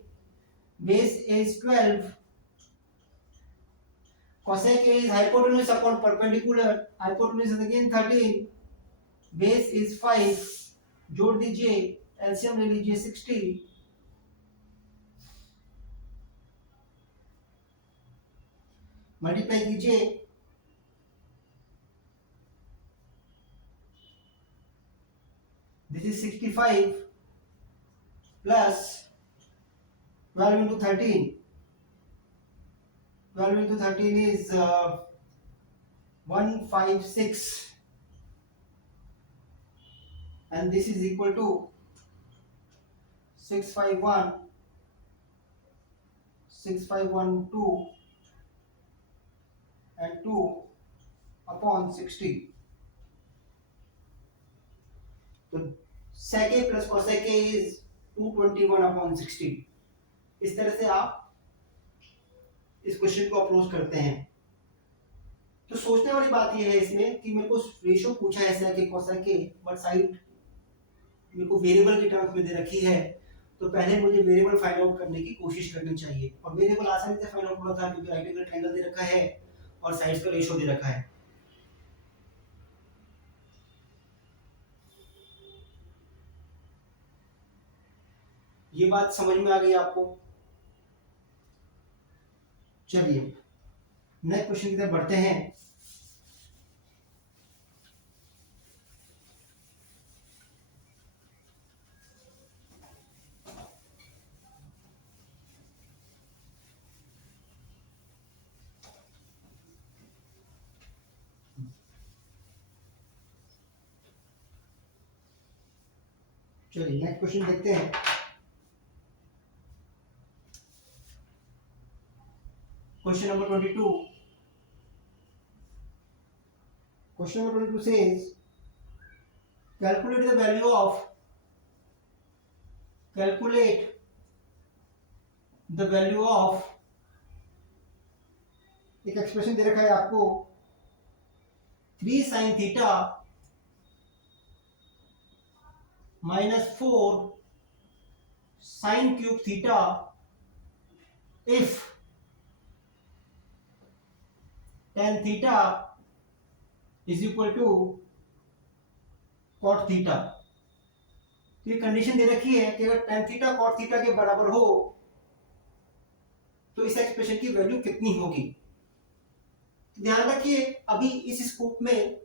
base is 12, cosec a is hypotenuse upon perpendicular, hypotenuse is again 13, base is 5, जोड़ दीजिए, एलसीएम ले लीजिए 60, मल्टीप्लाई कीजिए, this is 65 plus 12 into 13, 12 into 13 is 156 and this is equal to 651 6512 and 2 upon 60। तो sec a plus cosec a is 221 upon 60। इस तरह से आप इस क्वेश्चन को अप्रोच करते हैं। तो सोचने वाली बात यह है इसमें कि मेरे को रेशियो पूछा है sec a cosec a, but side मेरे को वेरिएबल की टर्म्स में दे रखी है, तो पहले मुझे वेरिएबल फाइंड आउट करने की कोशिश करनी चाहिए। और वेरिएबल आसानी से फाइंड आउट होता था क्योंकि राइट एंगल ट्रायंगल दे रखा है और साइड्स का रेशियो दे रखा है। ये बात समझ में आ गई आपको? चलिए नेक्स्ट क्वेश्चन की तरफ बढ़ते हैं। चलिए नेक्स्ट क्वेश्चन देखते हैं। Question number 22। Question number 22 says calculate the value of एक एक्सप्रेशन दे रखा है आपको 3 sin theta -4 sin cube theta if tan theta is equal to cot theta. तो ये कंडीशन दे रखी है कि अगर tan थीटा cot थीटा के बराबर हो तो इस एक्सप्रेशन की वैल्यू कितनी होगी। ध्यान रखिए अभी इस स्कोप में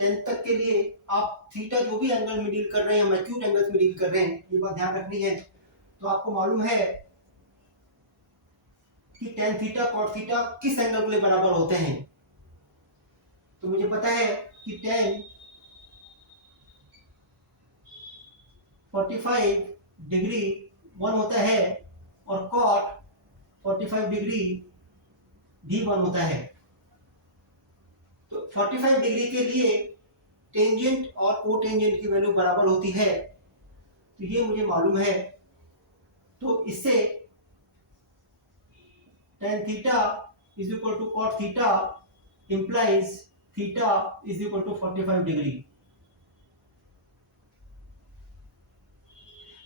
10 तक के लिए आप थीटा जो भी एंगल में डील कर रहे हैं, एक्यूट एंगल्स में डील कर रहे हैं, ये बात ध्यान रखनी है। तो आपको मालूम है कि tan थीटा cot थीटा किस एंगल के लिए बराबर होते हैं। तो मुझे पता है कि tan 45 डिग्री 1 होता है और cot 45 डिग्री भी 1 होता है। तो 45 डिग्री के लिए टेंजेंट और कोटेंजेंट की वैल्यू बराबर होती है, तो ये मुझे मालूम है। तो इससे tan theta is equal to cot theta implies theta is equal to 45 degree.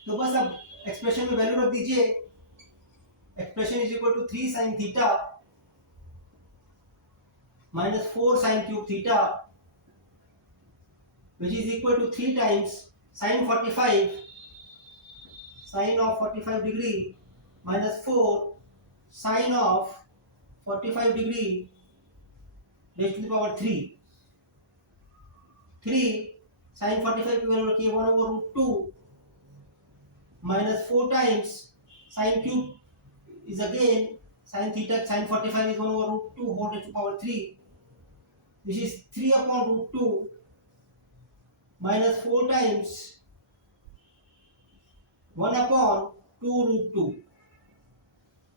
तो बस अब एक्सप्रेशन में वैल्यू रख दीजिए। Expression is equal to 3 sin theta -4 sin cube theta which is equal to 3 times sin 45 sin of 45 degree minus 4 sin of 45 degree raised to the power 3 sin 45 की वैल्यू रखिए 1/√2 minus 4 times sin cube is again sin theta sin 45 is 1/√2 whole raised to the power 3 which is 3/√2 minus 4 times 1/2√2।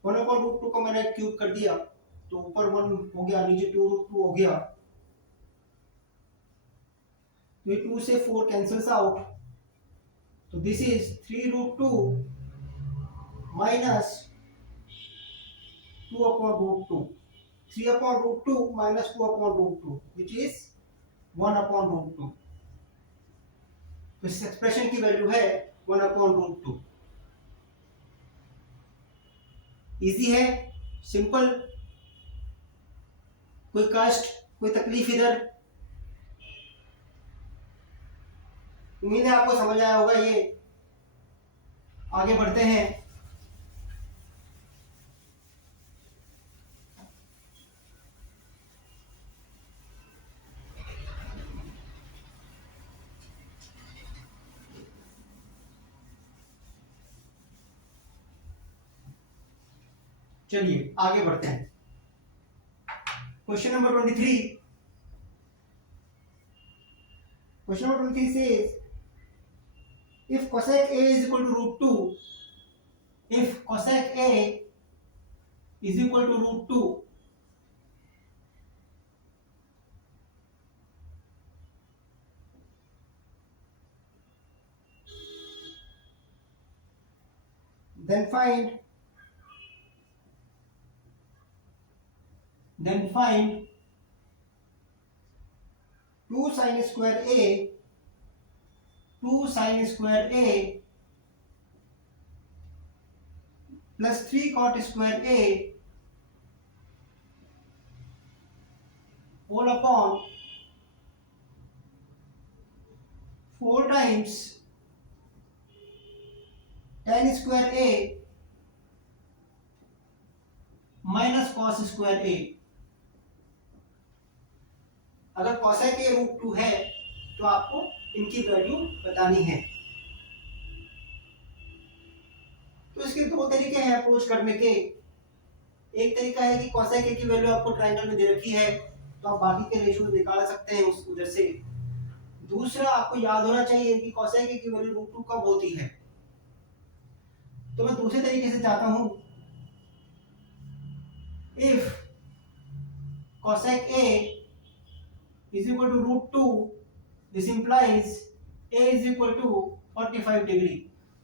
1/√2 को मैंने क्यूब कर दिया तो ऊपर 1 हो गया, नीचे 2√2 हो गया। तो ये 2 से 4 कैंसल्स आउट, तो this is 3√2 minus 2/√2। 3/√2 minus 2/√2 which is 1/√2। तो इस एक्सप्रेशन की वैल्यू है 1/√2। इजी है, सिंपल, कोई कष्ट कोई तकलीफ इधर। उम्मीद है आपको समझ आया होगा। ये आगे बढ़ते हैं। चलिए आगे बढ़ते हैं। Question number 23। Question number 23 says if cosec A is equal to √2, if cosec A is equal to √2, then find 2 sin square A plus 3 cot square A whole upon 4 times tan square A minus cos square A। अगर cosec A √2 है तो आपको इनकी वैल्यू बतानी है। तो इसके दो तरीके हैं अप्रोच करने के। एक तरीका है कि cosec A की वैल्यू आपको ट्रायंगल में दे रखी है तो आप बाकी के रेशियो निकाल सकते हैं उस उधर से। दूसरा आपको याद होना चाहिए कि कोसेक ए की वैल्यू रूट 2 कब होती है। तो मैं दूसरे तरीके से चाहता हूं, if cosec A is equal to root 2, this implies A is equal to 45 degree.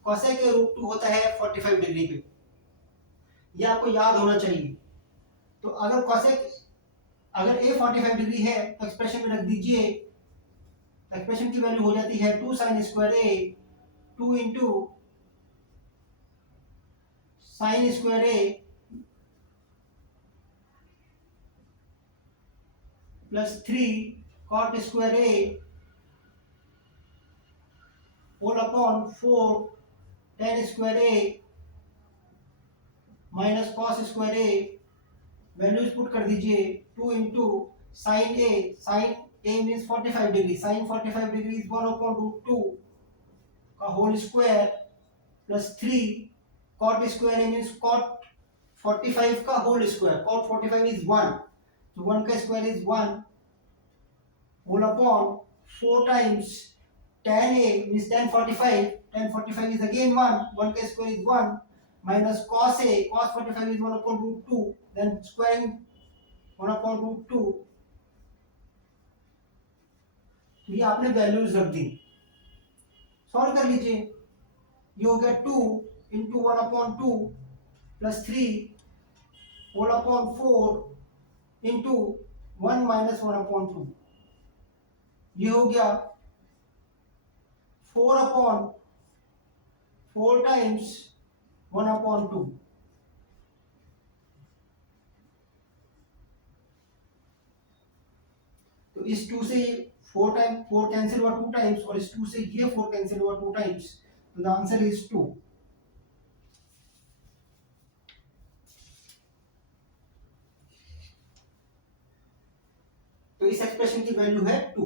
cosec A root 2 होता है 45 डिग्री पे, ये आपको याद होना चाहिए। तो अगर cosec अगर A 45 डिग्री है तो एक्सप्रेशन में रख दीजिए, एक्सप्रेशन की वैल्यू हो जाती है 2 sin square A 2 into sine square A plus 3 cot square A whole upon 4 tan square A minus cos square A, values put कर दीजिए 2 into sine A means 45 degree, sine 45 degree is 1 upon root 2 का whole square plus 3 cot square A means cot 45 का होल स्क्वायर, cot 45 इज 1, तो 1 का square is 1 whole upon 4 times tan A means tan 45 is again 1 का स्क्वायर is 1 minus cos A, cos 45 is 1 upon root 2, then squaring 1 upon root 2। तो ये आपने वैल्यूज रख दी, सॉल्व कर लीजिए। ये हो गया 2 into 1 upon 2 plus 3 whole upon 4 into 1 minus 1 upon 2, ये हो गया 4 अपॉन 4 टाइम्स 1 अपॉन 2। तो इस 2 से 4 कैंसिल हुआ 2 टाइम्स, और इस 2 से ये 4 कैंसिल हुआ 2 टाइम्स, तो द आंसर इज 2। तो इस एक्सप्रेशन की वैल्यू है 2।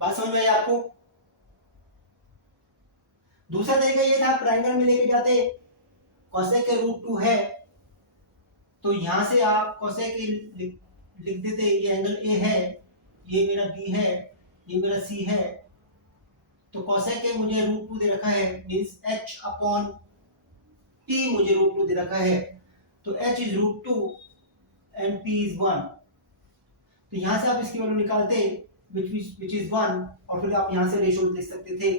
बात समझ में आई आपको? दूसरा तरीका ये था, ट्रायंगल में लेके जाते, कोसेक के रूट 2 है तो यहां से आप कोसेक लिख देते, ये एंगल ए है, ये मेरा बी है, ये मेरा सी है, तो कोसेक के मुझे रूट 2 दे रखा है, मींस h अपॉन t मुझे रूट 2 दे रखा है, तो h is root 2 and p is 1। तो यहां से आप इसकी वैल्यू निकालते which is 1, और फिर आप यहां से रेशियो देख सकते थे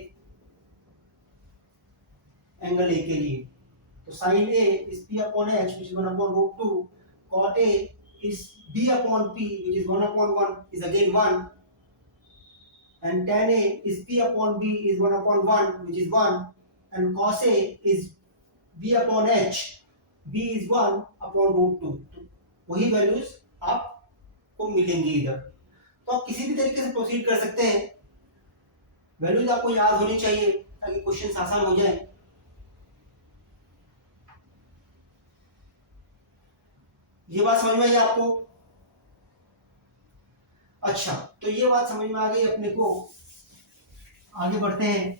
एंगल ए के लिए। तो sin A is p upon h which is 1 upon root 2, cot A is b upon p which is 1 upon 1 is again 1, and tan A is p upon b is 1 upon 1 which is 1, and cos A is b upon h, b is 1 upon root 2। तो वही वैल्यूज आपको मिलेंगी इधर। तो आप किसी भी तरीके से प्रोसीड कर सकते हैं, वैल्यूज आपको याद होनी चाहिए ताकि क्वेश्चन आसान हो जाए। ये बात समझ में आई आपको? अच्छा, तो ये बात समझ में आ गई अपने को, आगे बढ़ते हैं।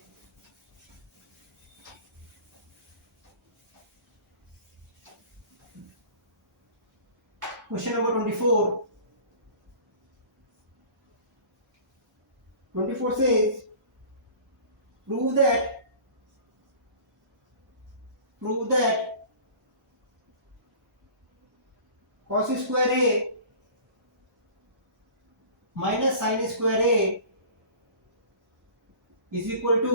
Question number 24 says prove that cos square A minus sin square A is equal to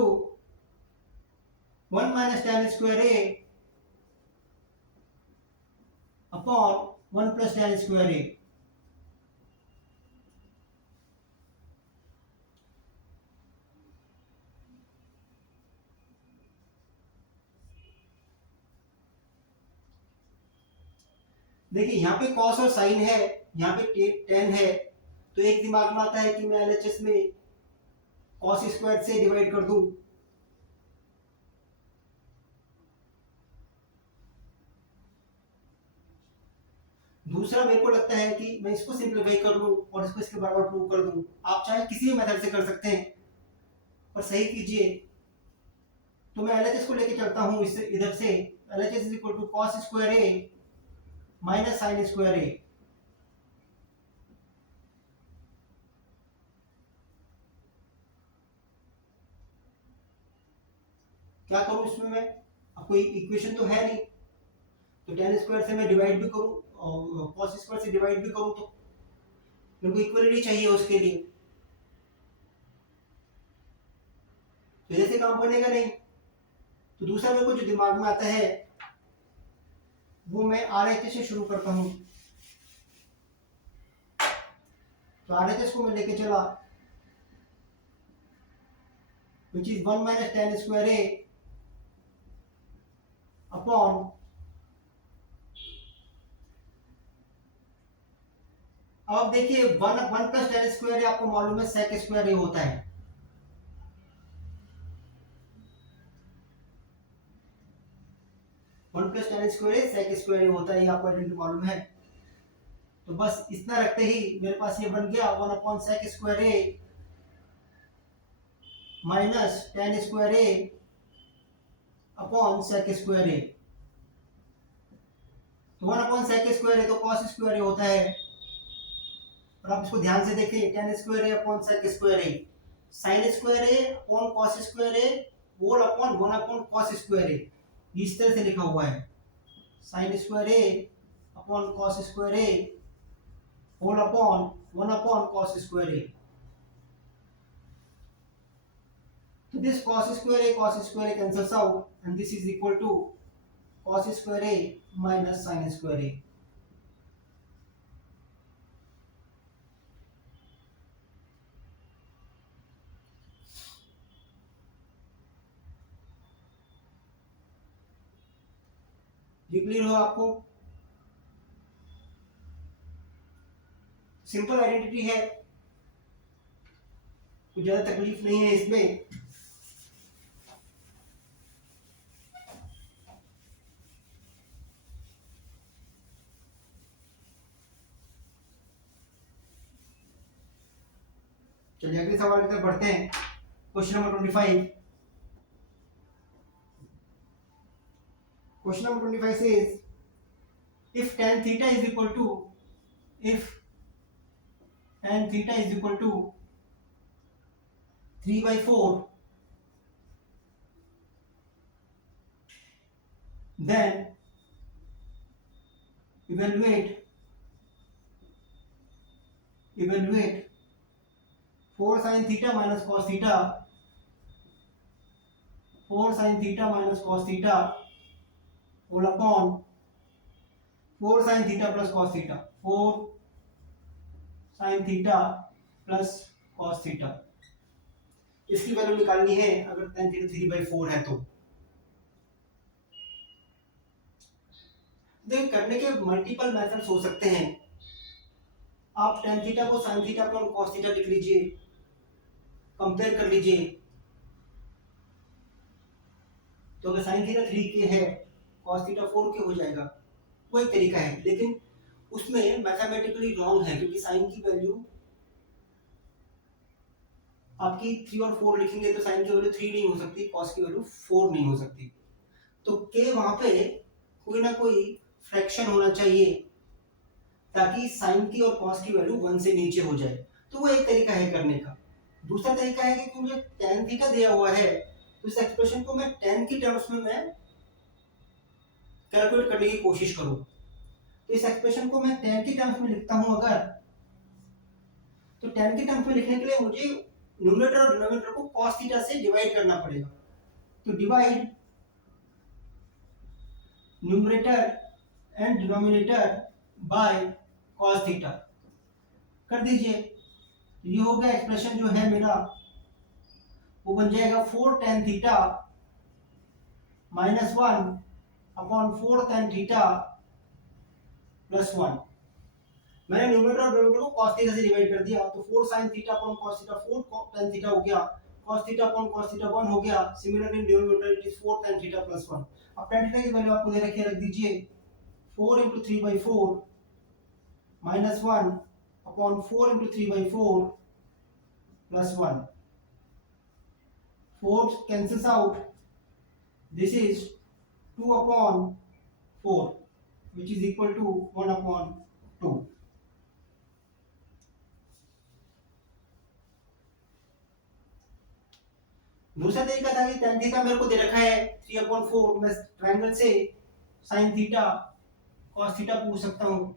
1 minus tan square A upon 1 plus tan square A। देखिए यहाँ पे cos और sin है, यहाँ पे tan है, तो एक दिमाग में आता है कि मैं LHS में cos स्क्वायर से डिवाइड कर दूं। दूसरा मेरे को लगता है कि मैं इसको सिंप्लीफाई कर लूं और इसको इसके बराबर प्रूव कर दूं। आप चाहे किसी भी मेथड से कर सकते हैं, पर सही कीजिए। तो मैं LHS को लेके चलता हूं इससे, इधर से LHS is equal to cos square A minus sin square A। क्या करूं इसमें मैं, अब कोई इक्वेशन तो है नहीं, तो tan स्क्वायर से मैं डिवाइड भी करूं और cos स्क्वायर से डिवाइड भी करूं तो मेरे को इक्वलिटी चाहिए उसके लिए, तो ऐसे काम बनेगा नहीं। तो दूसरा मेरे को जो दिमाग में आता है वो मैं RHS से शुरू करता हूं। तो RHS को मैं लेके चला, which is 1 minus tan square a upon अब देखिए 1 प्लस tan स्क्वायर आपको मालूम है sec स्क्वायर a होता है, 1 plus tan square a sec square a होता है, ये आपको आइडेंटिटी मालूम है। तो बस इतना रखते ही मेरे पास ये बन गया 1 upon sec square a minus tan square a upon sec square a। तो 1 अपॉन sec स्क्वायर a तो cos स्क्वायर a होता है, और आप इसको ध्यान से देखिए tan square a upon sec square a, sin square a upon cos square a whole upon 1 upon cos square a, इस तरह से लिखा हुआ है sin square a upon cos square a whole upon 1 upon cos square a। तो this cos square a cancels out and this is equal to cos square a minus sin square a। ये क्लियर हो आपको? सिंपल आइडेंटिटी है, कुछ ज्यादा तकलीफ नहीं है इसमें। चलिए अगले सवाल की तरफ बढ़ते हैं। Question number 25। Question number 25 says if tan theta is equal to if tan theta is equal to 3/4 then evaluate 4 sin theta minus cos theta, 4 sin theta minus cos theta whole upon 4 sin theta plus cos theta, 4 sin theta plus cos theta। इसकी वैल्यू निकालनी है अगर tan theta 3/4 है तो। देखिए करने के मल्टीपल मेथड्स हो सकते हैं। आप tan थीटा को sin theta upon cos theta लिख लीजिए, कंपेयर कर लीजिए। तो अगर sin थीटा 3k है, cos थीटा 4k हो जाएगा, वो एक तरीका है, लेकिन उसमें मैथमेटिकली रॉन्ग है क्योंकि sin की वैल्यू आपकी 3 और 4 लिखेंगे तो sin की वैल्यू 3 नहीं हो सकती, cos की वैल्यू 4 नहीं हो सकती। तो k वहां पे कोई ना कोई फ्रैक्शन होना चाहिए ताकि sin की और cos की वैल्यू 1 से नीचे हो जाए। तो वो एक तरीका है करने का। दूसरा तरीका है कि मुझे tan थीटा दिया हुआ है तो इस एक्सप्रेशन को मैं tan की टर्म्स में मैं कैलकुलेट करने की कोशिश करूं। तो इस एक्सप्रेशन को मैं tan की टर्म्स में लिखता हूं अगर, तो tan की टर्म्स में लिखने के लिए मुझे न्यूमरेटर और डिनोमिनेटर को cos थीटा से डिवाइड करना पड़ेगा। तो divide numerator and denominator by cos theta कर दीजिए। ये हो गया एक्सप्रेशन जो है मेरा, वो बन जाएगा 4 tan theta minus 1 upon 4 tan theta plus 1। मैंने न्यूमरेटर और डिनोमिनेटर को cos थीटा से डिवाइड कर दिया, तो 4 sin theta upon cos theta 4 tan theta हो गया, cos theta upon cos theta 1 हो गया। Similarly denominator it is 4 tan theta plus 1। अब tan थीटा की वैल्यू आपको दे रखी है, रख दीजिए 4 into 3/4 minus 1 upon 4 into 3/4 plus 1। 4 cancels out, this is 2 upon 4 which is equal to 1 upon 2। दूसरा तरीका था कि tan थीटा मेरे को दे रखा है 3/4, मैं ट्रायंगल से sin थीटा cos थीटा पूछ सकता हूँ।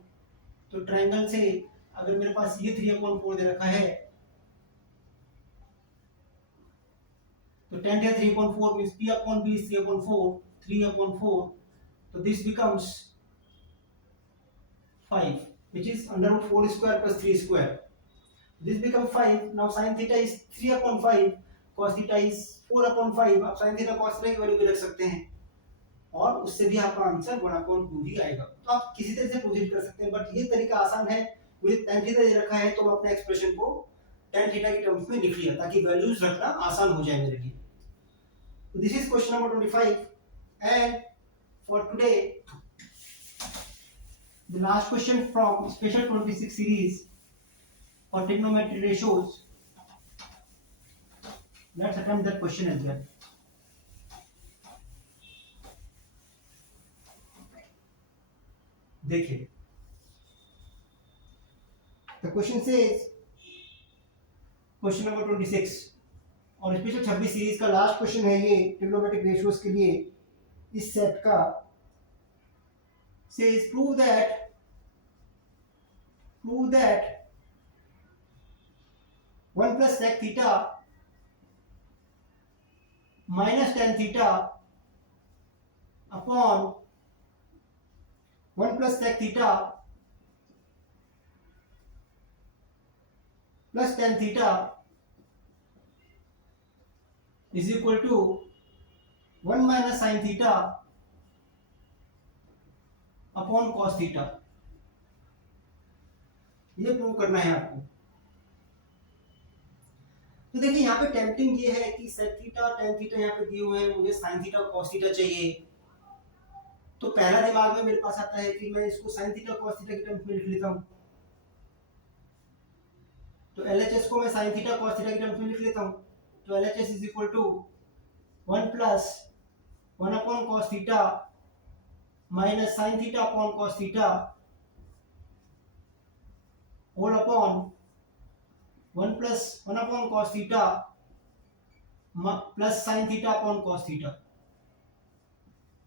तो ट्रायंगल से अगर मेरे पास ये 3/4 दे रखा है तो tan theta 3/4 means P/B is 3/4, 3/4, so this becomes 5, which is under root 4 square plus 3 square. This becomes 5. Now sin theta is 3/5, cos theta is 4/5. आप sin theta cos theta की वैल्यू भी रख सकते हैं और उससे भी आपका आंसर 1/2 ही आएगा। तो आप किसी तरह से प्रोसीड कर सकते हैं, बट ये तरीका आसान है। मुझे tan थीटा दे रखा है तो मैं अपने एक्सप्रेशन को tan थीटा की टर्म्स में लिख लिया ताकि वैल्यूज रखना आसान हो जाए मेरे लिए। So this is question number 25, and for today the last question from special 26 series for trigonometry ratios. Let's attempt that question as well. देखिए, the question says question number 26 और स्पेशल 26 सीरीज का लास्ट क्वेश्चन है ये ट्रिग्नोमेट्रिक रेशियोज के लिए इस सेट का। says prove that 1 plus sec theta minus tan theta upon 1 plus sec theta plus tan theta is equal to 1 minus sin theta upon cos theta. ये प्रूव करना है आपको। तो देखिए यहाँ पे टेम्पटिंग ये है कि sec थीटा tan थीटा यहाँ पे दिए हुए हैं, मुझे sin थीटा cos थीटा चाहिए। तो पहला दिमाग में मेरे पास आता है कि मैं इसको sin थीटा cos थीटा की टर्म्स में लिख लेता हूँ। तो LHS को मैं sin थीटा cos थीटा की टर्म्स में लिख लेता हूँ। तो LHS is equal to 1 plus 1 upon cos theta minus sin theta upon cos theta whole upon 1 plus 1 upon cos theta plus sin theta upon cos theta।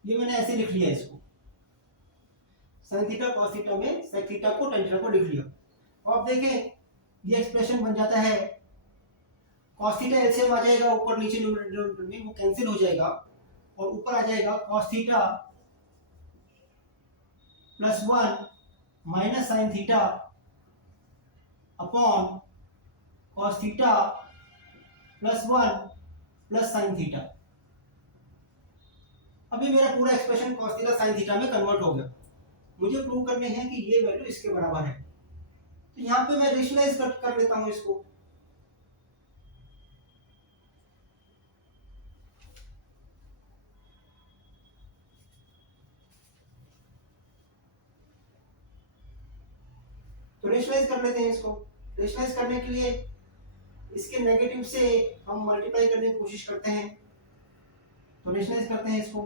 ये मैंने ऐसे लिख लिया इसको, sin theta cos theta में sec theta को tan theta को लिख लिया। और अब देखें ये एक्सप्रेशन बन जाता है cos theta एलसीएम आ जाएगा ऊपर नीचे न्यूमरेटर में, वो कैंसिल हो जाएगा और ऊपर आ जाएगा cos theta plus 1 minus sine theta upon cos theta plus 1 plus sine theta. अभी मेरा पूरा expression cos theta sin theta में कन्वर्ट हो गया। मुझे प्रूव करने हैं कि ये वैल्यू इसके बराबर है। तो यहाँ पे मैं रेशनलाइज कर लेता हूँ इसको। तो रेशनलाइज कर लेते हैं इसको। रेशनलाइज करने के लिए इसके नेगेटिव से हम मल्टीप्लाई करने की कोशिश करते हैं। तो रेशनलाइज करते हैं इसको।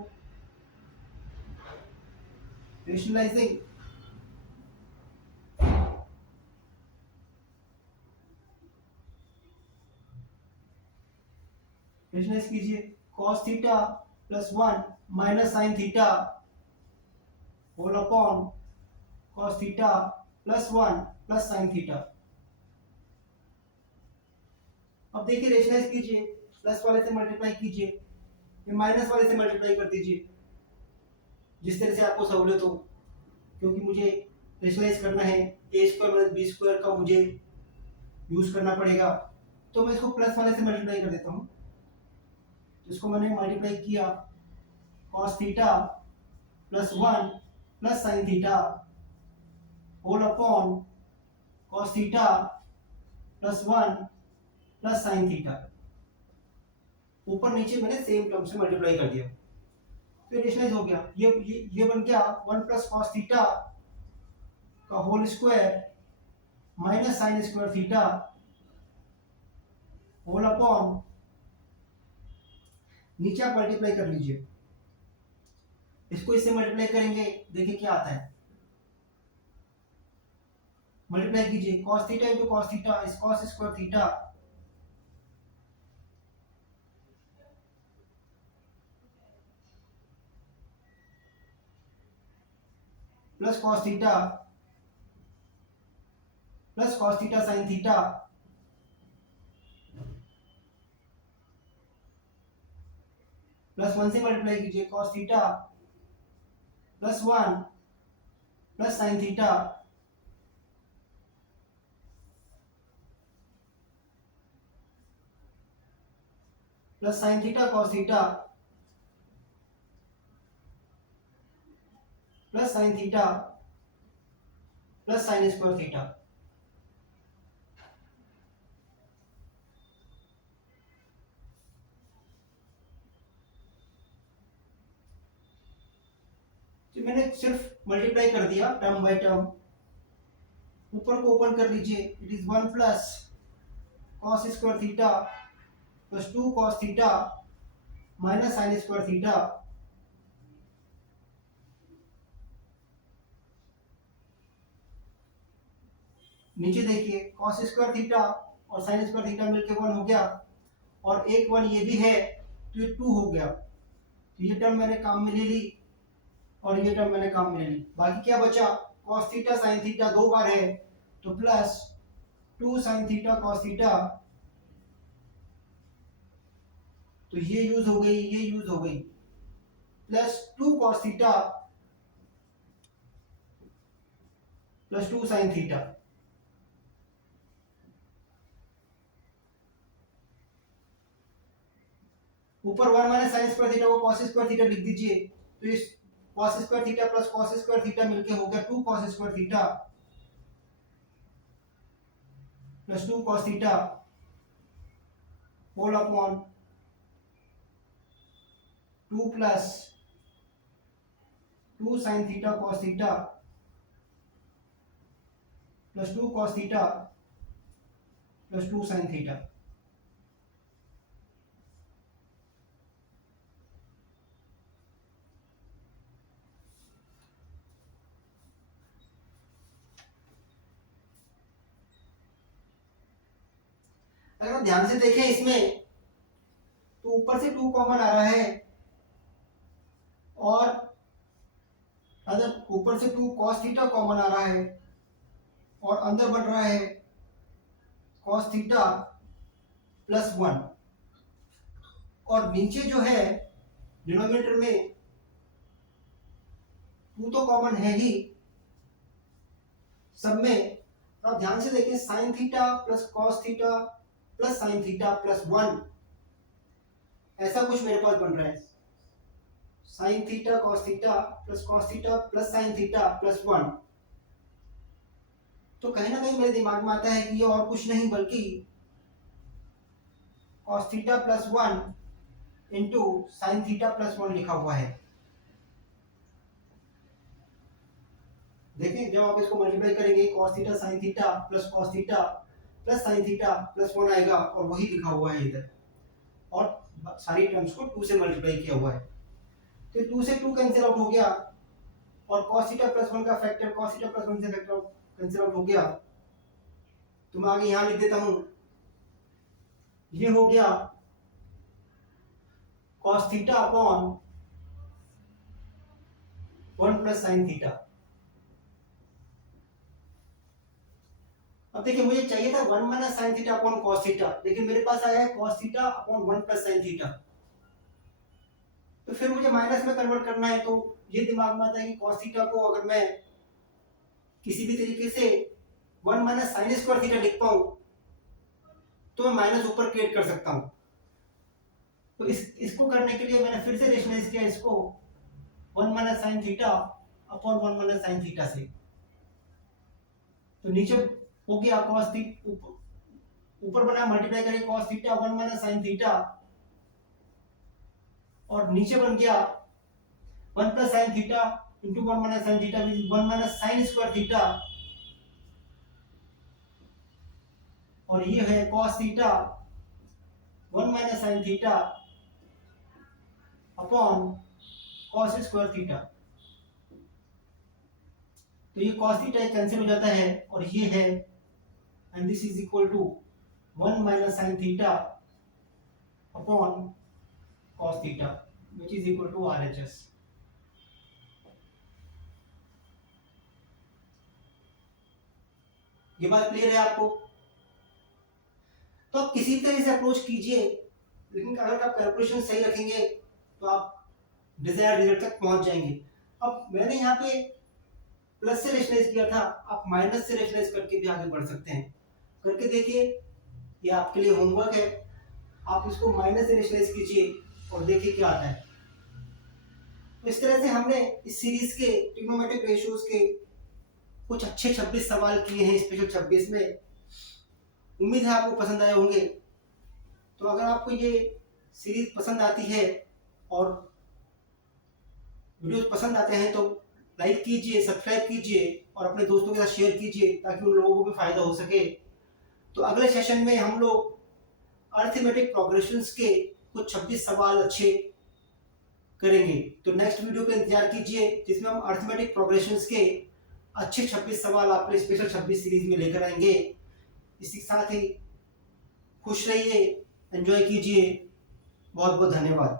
रेशनलाइजिंग रेशनलाइज कीजिए। cos theta plus 1 minus sine theta whole upon cos theta plus 1 plus sine theta. अब देखिए रेशनलाइज कीजिए, प्लस वाले से मल्टीप्लाई कीजिए, ये माइनस वाले से मल्टीप्लाई कर दीजिए, जिस तरह से आपको सहूलियत हो, क्योंकि मुझे रेशनलाइज करना है। ए स्क्वायर माइनस बी स्क्वायर का मुझे यूज करना पड़ेगा। तो मैं इसको प्लस वाले से मल्टीप्लाई कर देता हूँ। तो इसको मैंने मल्टीप्लाई किया, cos theta plus 1 plus sine theta whole upon cos theta plus 1 plus sine theta. ऊपर नीचे मैंने सेम टर्म से मल्टीप्लाई कर दिया, तो रेशनलाइज हो गया। ये बन गया 1 प्लस cos थीटा का whole square minus sine square theta whole upon, नीचे आप मल्टीप्लाई कर लीजिए, इसको इससे मल्टीप्लाई करेंगे, देखिए क्या आता है। मल्टीप्लाई कीजिए, cos theta into cos theta is cos square theta plus cos theta sine theta plus 1 से मल्टीप्लाई कीजिए, cos theta plus 1 plus sine theta plus sine theta cos theta plus sine theta plus sine square theta. तो मैंने सिर्फ मल्टीप्लाई कर दिया टर्म बाय टर्म। ऊपर को ओपन कर लीजिए, it is 1 plus cos square theta plus 2 cos theta minus sine square theta नीचे देखिए कॉस स्क्वायर थीटा और साइन स्क्वायर थीटा मिलके 1 हो गया, और एक 1 ये भी है तो ये 2 हो गया। तो ये टर्म मैंने काम में ले ली और ये टर्म मैंने काम में ले ली। बाकी क्या बचा, कॉस थीटा साइन थीटा 2 बार है तो plus 2 sine theta cos theta, तो ये यूज हो गई, ये यूज हो गई, plus 2 cos theta plus 2 sine theta. ऊपर 1 माइनस साइन स्क्वायर थीटा को कॉस स्क्वायर थीटा लिख दीजिए, तो इस cos square theta plus cos square theta मिलके हो गया 2 cos square theta plus 2 cos theta whole upon 2 plus 2 sine theta cos theta plus 2 cos theta plus 2 sine theta. अगर आप ध्यान से देखें इसमें तो ऊपर से 2 कॉमन आ रहा है, और अगर ऊपर से 2 cos थीटा कॉमन आ रहा है और अंदर बन रहा है cos थीटा प्लस 1, और नीचे जो है डिनोमिनेटर में 2 तो कॉमन है ही सब में। तो आप ध्यान से देखें sine theta plus cos theta plus sine theta plus 1, ऐसा कुछ मेरे पास बन रहा है, sign theta cos theta plus sine theta plus 1। तो कहीं ना कहीं मेरे दिमाग में आता है कि ये और कुछ नहीं बल्कि cos theta plus 1 into sine theta plus 1 लिखा हुआ है। देखिए जब आप इसको मल्टीप्लाई करेंगे cos theta sine theta plus cos theta plus sine theta plus 1 आएगा, और वही लिखा हुआ है इधर, और सारी टर्म्स को 2 से मल्टीप्लाई किया हुआ है। तो 2 से 2 कैंसिल आउट हो गया, और cos थीटा प्लस 1 का फैक्टर cos थीटा प्लस 1 से फैक्टर कैंसिल आउट हो गया। तो मैं आगे यहां लिख देता हूं, ये हो गया cos theta upon 1 plus sine theta. अब देखिए मुझे चाहिए था 1 minus sine theta upon cos theta, लेकिन मेरे पास आया है cos theta upon 1 plus sine theta. तो फिर मुझे माइनस में कन्वर्ट करना है, तो ये दिमाग में आता है कि cos थीटा को अगर मैं किसी भी तरीके से 1 माइनस साइन स्क्वायर थीटा लिख पाऊं तो मैं माइनस ऊपर क्रिएट कर सकता हूं। तो इसको करने के लिए मैंने फिर से रेशनलाइज किया इसको 1 minus sine theta upon 1 minus sine theta से। तो नीचे हो गया cos थीटा, ऊपर बना मल्टीप्लाई करें cos theta 1 minus sine theta, और नीचे बन गया 1 plus sine theta into 1 minus sine theta, 1 minus sine square theta, और ये है cos theta 1 minus sine theta upon cos square theta. तो ये cos थीटा कैंसिल हो जाता है, और ये है, and this is equal to 1 minus sine theta upon cos theta, which is equal to RHS। ये बात क्लियर है आपको? तो आप किसी तरह से अप्रोच कीजिए, लेकिन अगर आप कैलकुलेशन सही रखेंगे तो आप डिजायर्ड रिजल्ट तक पहुंच जाएंगे। अब मैंने यहाँ पे प्लस से रेशनलाइज किया था, आप माइनस से रेशनलाइज करके भी आगे बढ़ सकते हैं। करके देखिए, ये आपके लिए होमवर्क है। आप इसको माइनस से रेशनलाइज कीजिए और देखिए क्या आता है। तो इस तरह से हमने इस सीरीज के ट्रिग्नोमेट्रिक रेशियोज के कुछ अच्छे 26 सवाल किए हैं, स्पेशल 26 में। उम्मीद है आपको पसंद आए होंगे। तो अगर आपको ये सीरीज पसंद आती है और वीडियोस पसंद आते हैं तो लाइक कीजिए, सब्सक्राइब कीजिए और अपने दोस्तों के साथ शेयर कीजिए ताकि उन लोगों को भी फायदा हो सके। तो अगले सेशन में हम लोग अरिथमेटिक प्रोग्रेशंस के कुछ 26 सवाल अच्छे करेंगे। तो नेक्स्ट वीडियो पे इंतजार कीजिए जिसमें हम अरिथमेटिक प्रोग्रेशंस के अच्छे 26 सवाल आपके स्पेशल 26 सीरीज में लेकर आएंगे। इसी के साथ ही खुश रहिए, एंजॉय कीजिए। बहुत बहुत धन्यवाद।